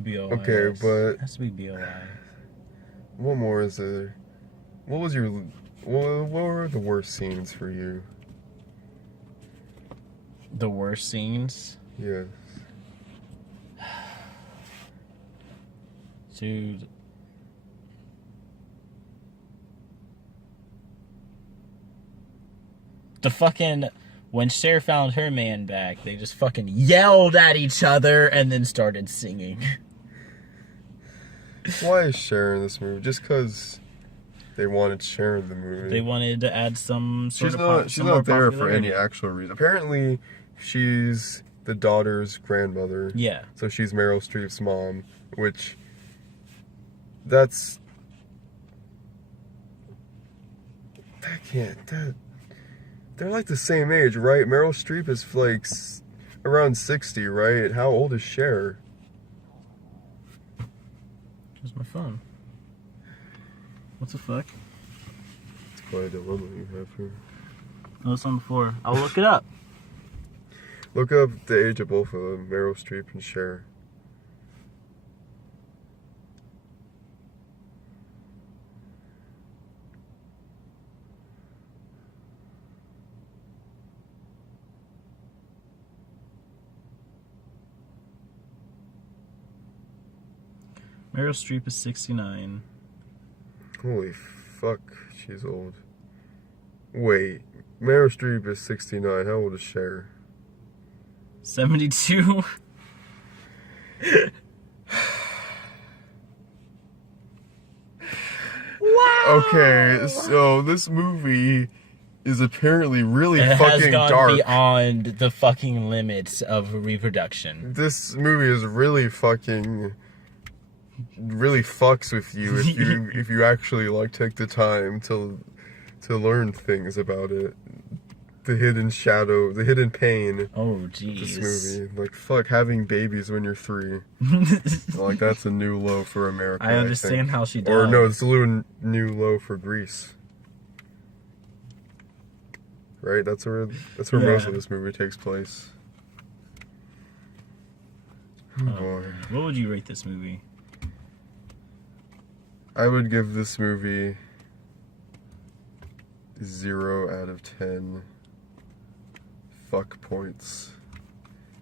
B-O-I-S. Okay, but it has to be B-O-I. What more is there? What were the worst scenes for you? The worst scenes? Yes. Dude. When Cher found her man back, they just fucking yelled at each other and then started singing. Why is Cher in this movie? Just because they wanted Cher in the movie. They wanted to add some sort She's not there for any actual reason. Apparently, she's the daughter's grandmother. Yeah. So she's Meryl Streep's mom, which... That's... That can't... They're like the same age, right? Meryl Streep is like around 60, right? How old is Cher? Here's my phone. What the fuck? It's quite a dilemma you have here. No, it's on the floor. I'll look it up. Look up the age of both of them, Meryl Streep and Cher. Meryl Streep is 69. Holy fuck, she's old. Wait, Meryl Streep is 69. How old is Cher? 72. Wow. Okay, so this movie is apparently really it fucking has gone dark. beyond the fucking limits of reproduction. This movie is really fucking... really fucks with you if you actually like take the time to learn things about it. The hidden shadow, the hidden pain. Oh, jeez. This movie, like, fuck, having babies when you're 3. Like, that's a new low for America. I understand how she does. Or no, it's a little new low for Greece. Right? That's where most of this movie takes place. Oh boy. What would you rate this movie? I would give this movie 0 out of 10 fuck points.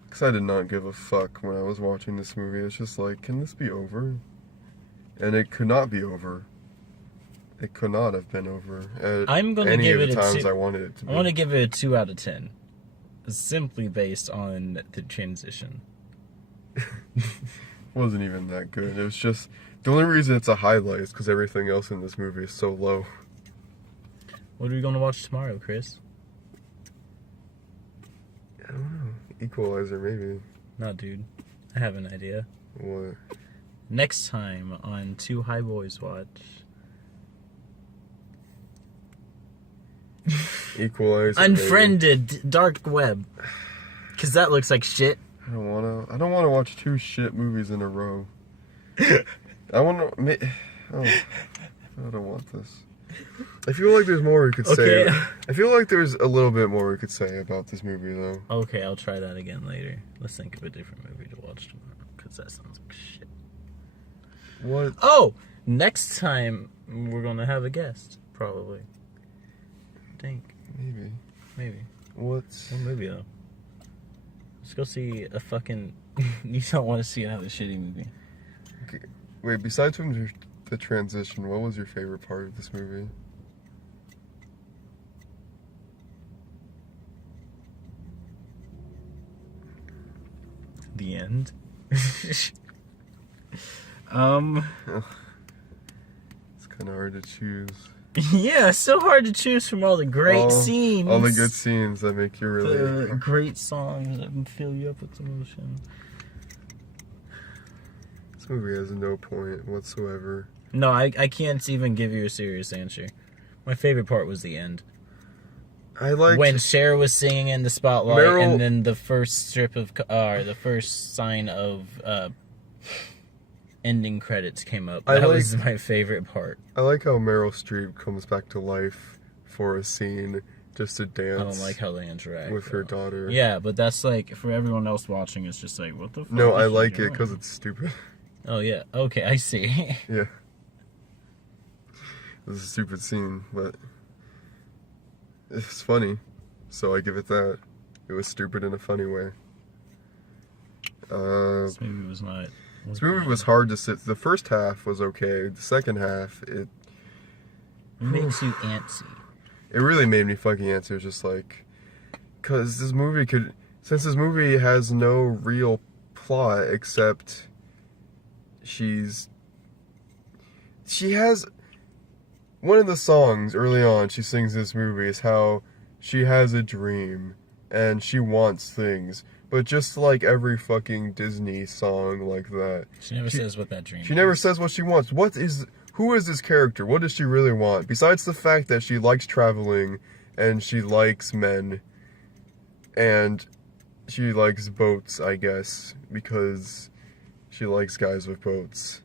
Because I did not give a fuck when I was watching this movie. It's just like, can this be over? And it could not be over. It could not have been over at I'm gonna any give of the it a times 2. I wanted it to be. I want to give it a 2 out of 10. Simply based on the transition. Wasn't even that good. It was just... The only reason it's a highlight is because everything else in this movie is so low. What are we going to watch tomorrow, Chris? I don't know. Equalizer, maybe. No, dude. I have an idea. What? Next time on Two High Boys Watch. Equalizer. Unfriended maybe. Dark Web. Because that looks like shit. I don't wanna watch 2 shit movies in a row. I wanna... Oh, I don't want this. I feel like there's more we could say. I feel like there's a little bit more we could say about this movie, though. Okay, I'll try that again later. Let's think of a different movie to watch tomorrow, because that sounds like shit. What? Oh! Next time, we're going to have a guest, probably. I think. Maybe. What? What movie, though? Let's go see a fucking... You don't want to see another shitty movie. Okay. Wait, besides from the transition, what was your favorite part of this movie? The end. It's kind of hard to choose. Yeah, it's so hard to choose from all the great scenes. All the good scenes that make you really... The great songs that fill you up with emotion. This movie has no point whatsoever. No, I can't even give you a serious answer. My favorite part was the end. I liked... When Cher was singing in the spotlight, and then the first strip of... the first sign of... ending credits came up. That was my favorite part. I like how Meryl Streep comes back to life for a scene just to dance. I don't like how they interact with her daughter. Yeah, but that's like, for everyone else watching, it's just like, what the fuck? No, I like it because it's stupid. Oh, yeah. Okay, I see. Yeah. This is a stupid scene, but it's funny, so I give it that. It was stupid in a funny way. This movie was not... This movie was hard to sit. The first half was okay. The second half, it makes you antsy. it really made me fucking answer just like, because since this movie has no real plot except she has one of the songs early on she sings in this movie is how she has a dream and she wants things, but just like every fucking Disney song like that, She never says what that dream is. she never says what she wants. Who is this character? What does she really want? Besides the fact that she likes traveling and she likes men and she likes boats, I guess, because she likes guys with boats.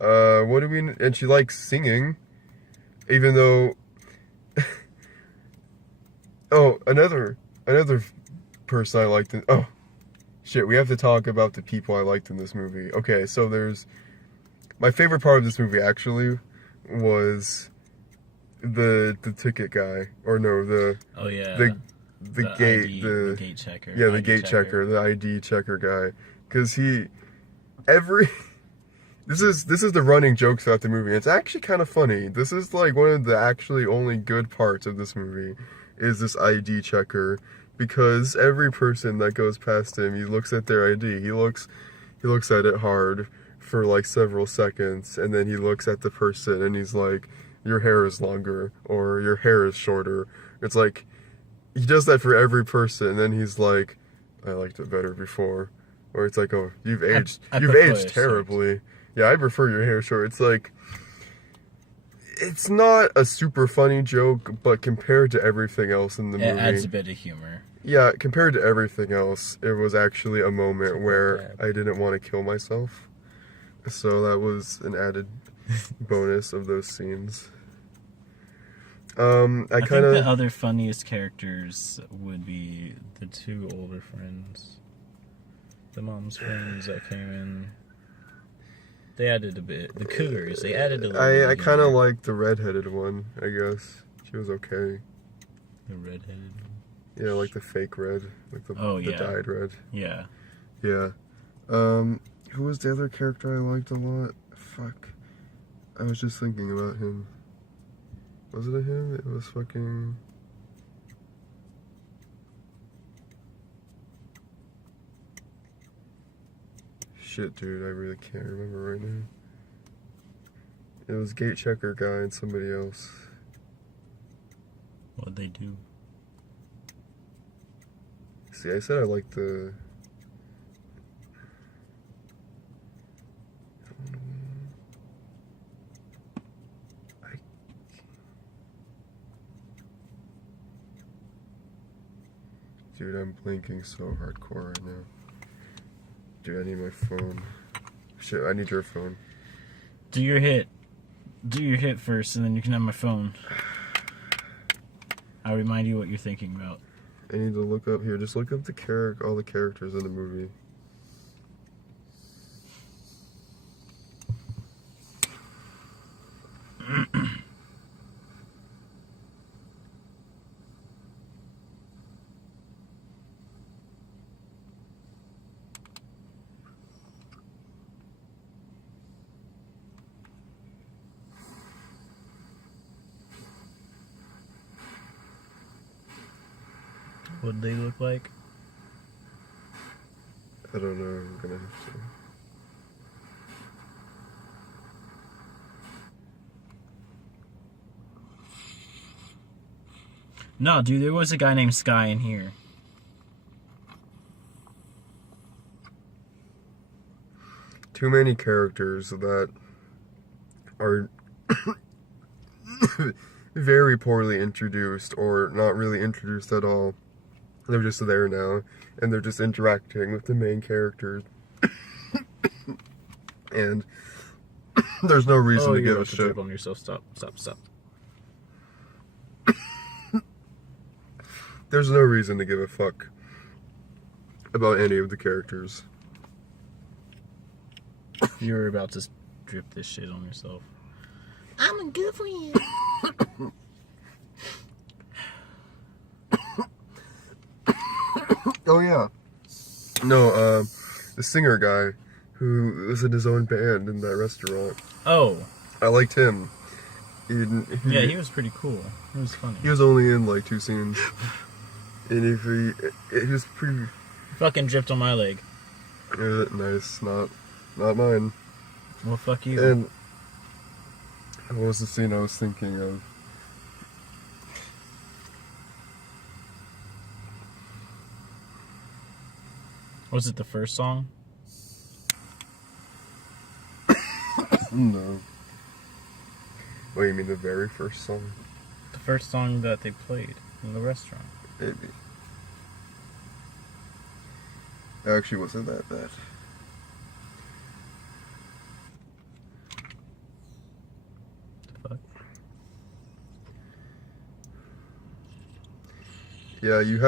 And she likes singing, even though, oh, another person I liked oh, shit, we have to talk about the people I liked in this movie. Okay, so my favorite part of this movie actually was the ticket guy, or no, the gate checker. Yeah, the gate checker, the ID checker guy, because this is the running joke throughout the movie. It's actually kind of funny. This is like one of the actually only good parts of this movie is this ID checker, because every person that goes past him, he looks at their ID. He looks at it hard for like several seconds, and then he looks at the person and he's like, your hair is longer, or your hair is shorter. It's like he does that for every person, and then he's like, I liked it better before. Or it's like, oh, you've aged terribly. Yeah, I prefer your hair short. It's like, it's not a super funny joke, but compared to everything else in the movie, it adds a bit of humor. Yeah, compared to everything else, it was actually a moment where I didn't want to kill myself. So that was an added bonus of those scenes. I think the other funniest characters would be the two older friends. The mom's friends that came in. They added a bit. The cougars, they added a little I kind of liked the redheaded one, I guess. She was okay. The redheaded one? Yeah, like the fake red. Like the dyed red. Yeah. Yeah. Who was the other character I liked a lot? Fuck. I was just thinking about him. Was it a him? It was fucking... Shit, dude, I really can't remember right now. It was gate checker guy and somebody else. What'd they do? See, I said I liked the... Dude, I'm blinking so hardcore right now. Dude, I need my phone. Shit, I need your phone. Do your hit. Do your hit first, and then you can have my phone. I'll remind you what you're thinking about. I need to look up here. Just look up all the characters in the movie. What'd they look like? I don't know. I'm gonna have to. No, dude, there was a guy named Sky in here. Too many characters that are very poorly introduced, or not really introduced at all. They're just there now, and they're just interacting with the main characters. And there's no reason to give a shit. On yourself. Stop. There's no reason to give a fuck about any of the characters. You're about to drip this shit on yourself. I'm a good friend. Oh yeah. No, the singer guy who was in his own band in that restaurant. Oh. I liked him. Yeah, he was pretty cool. He was funny. He was only in like 2 scenes. And he was pretty... Fucking dripped on my leg. Nice. Not mine. Well, fuck you. And what was the scene I was thinking of? Was it the first song? No. What, you mean the very first song? The first song that they played in the restaurant. Maybe. It actually wasn't that bad. The fuck? Yeah, you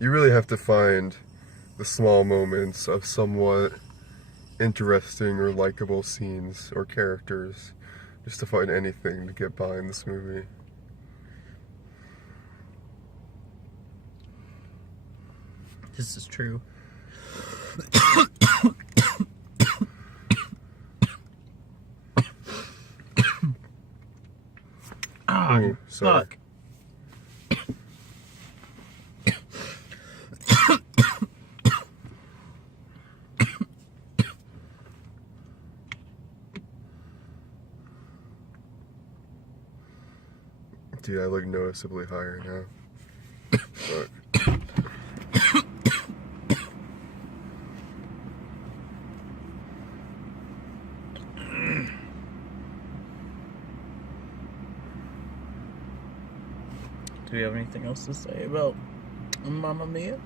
really have to find the small moments of somewhat interesting or likable scenes or characters just to find anything to get by in this movie. This is true. Oh, sorry. Fuck. Dude, I look noticeably higher now. Fuck. Do we have anything else to say about Mamma Mia?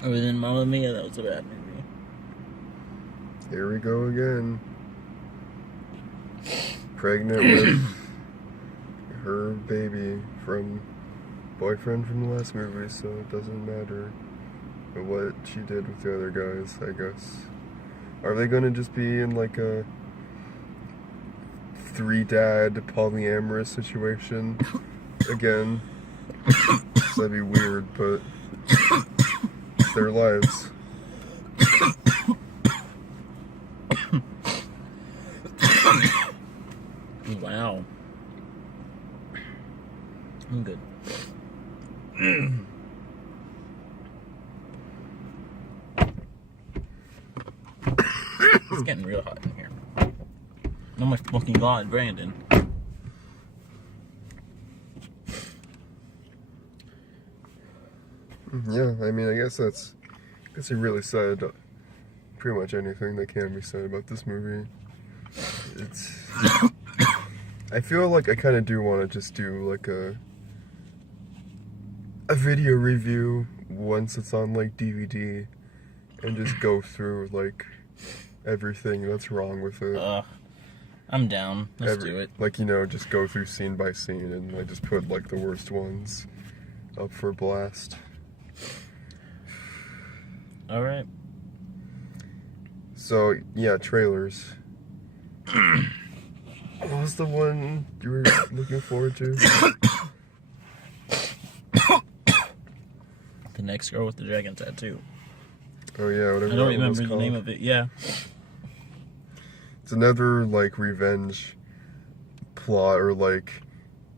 Other than Mamma Mia, that was a bad movie. Here we go again. Pregnant with her baby from boyfriend from the last movie, so it doesn't matter what she did with the other guys, I guess. Are they gonna just be in like a 3-dad polyamorous situation again? That'd be weird, but it's their lives. Wow. I'm good. It's getting real hot in here. Oh my fucking god, Brandon. Yeah, I mean, I guess he really said pretty much anything that can be said about this movie. I feel like I kind of do want to just do like a video review once it's on like DVD and just go through like everything that's wrong with it. I'm down. Let's do it. Like, you know, just go through scene by scene and like just put like the worst ones up for blast. Alright. So, yeah, trailers. What was the one you were looking forward to? The next girl with the dragon tattoo. Oh yeah, whatever. I don't remember the name of it. Yeah. It's another like revenge plot or like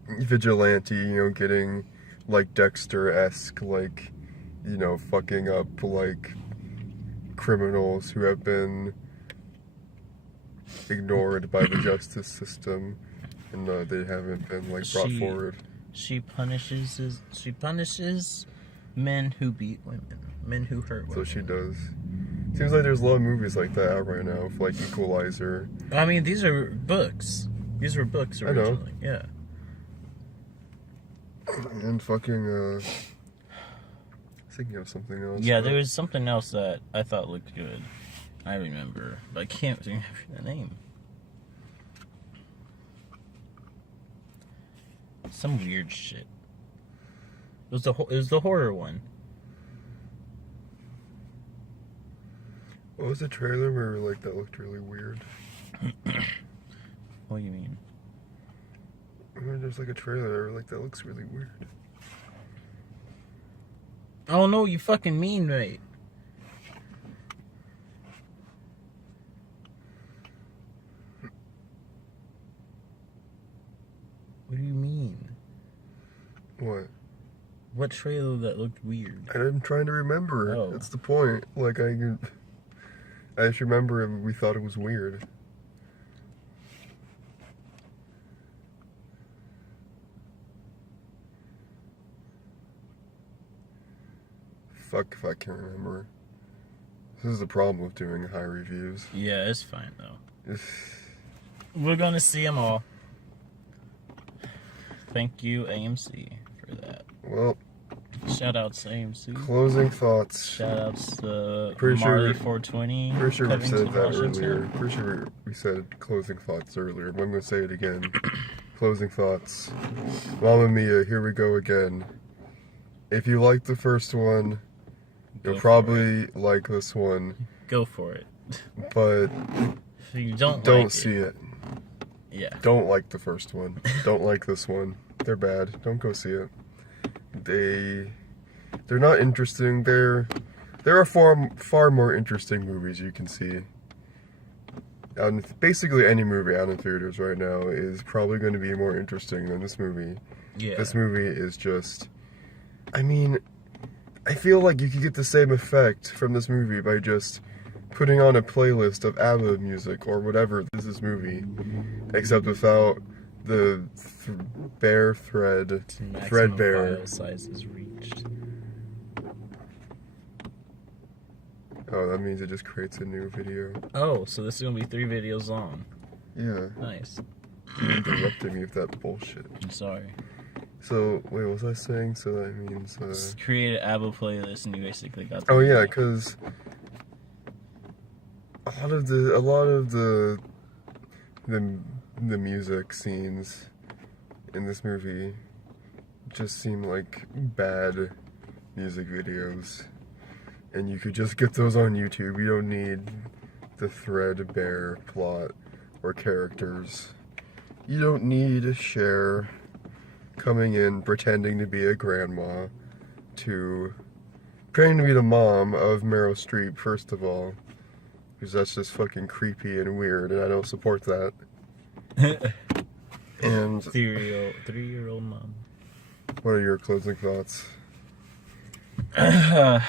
vigilante, you know, getting like Dexter-esque, like, you know, fucking up like criminals who have been ignored by the justice system, and they haven't been like brought forward. She punishes men who beat women, men who hurt women. So she does. Seems like there's a lot of movies like that out right now, like Equalizer. I mean, these are books. These were books originally. Yeah. And fucking thinking of something else. Yeah, there was something else that I thought looked good. I remember, but I can't remember the name. Some weird shit. It was the horror one. What was the trailer where like that looked really weird? What do you mean? I mean, there's like a trailer like that looks really weird. Oh no, you fucking mean, mate. What? What trailer that looked weird? I'm trying to remember. Oh. That's the point. Like, I just remember we thought it was weird. Fuck if I can't remember. This is the problem with doing high reviews. Yeah, it's fine though. We're gonna see them all. Thank you, AMC, for that. Well, Shout outs to AMC. closing thoughts. Shout outs to Pretty sure- Marley 420. Pretty sure we Covington, said that Washington. earlier. Pretty sure we said closing thoughts earlier, but I'm going to say it again. Closing thoughts. Mamma Mia, here we go again. If you like the first one, Go you'll for probably like this one, Go for it. but If you don't don't like see it. Yeah. Don't like the first one. Don't like this one. They're bad. Don't go see it. They're not interesting. There are far more interesting movies you can see. Basically any movie out in theaters right now is probably going to be more interesting than this movie. Yeah. This movie is just, I mean, I feel like you could get the same effect from this movie by just putting on a playlist of ABBA music or whatever this movie, except without the threadbare. File size is reached. Oh, that means it just creates a new video. Oh, so this is gonna be 3 videos long. Yeah, Nice. you interrupted me with that bullshit. I'm sorry. So, wait, what was I saying? So that means, Just create an ABBA playlist and you basically got the oh yeah, video. because a lot of the music scenes in this movie just seem like bad music videos, and you could just get those on YouTube. You don't need the threadbare plot or characters. You don't need Cher coming in pretending to be a grandma to pretending to be the mom of Meryl Streep, first of all, because that's just fucking creepy and weird, and I don't support that. And 3-year-old mom. what are your closing thoughts? I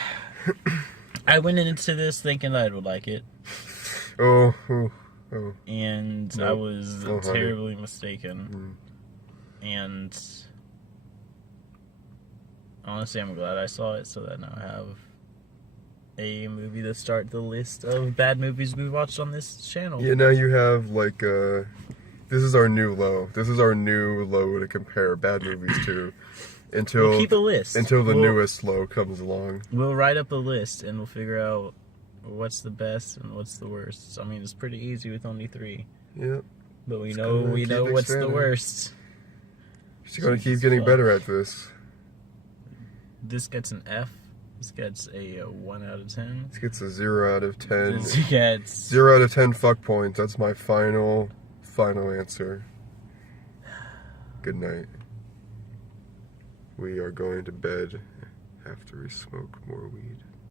went into this thinking I would like it, Oh. and I Nope. was Oh, honey. terribly mistaken. And honestly, I'm glad I saw it so that now I have a movie to start the list of bad movies we watched on this channel. Yeah, now you have like this is our new low. This is our new low to compare bad movies to until We'll keep a list. until the We'll- newest low comes along. We'll write up a list and we'll figure out what's the best and what's the worst. I mean, it's pretty easy with only 3, Yep. but we Just know gotta keep what's the expanding. worst. Just gotta keep Jesus getting fuck. better at this. This gets an F. This gets a 1 out of 10. This gets a 0 out of 10. This gets 0 out of 10 fuck points. That's my final answer. Good night. We are going to bed after we smoke more weed.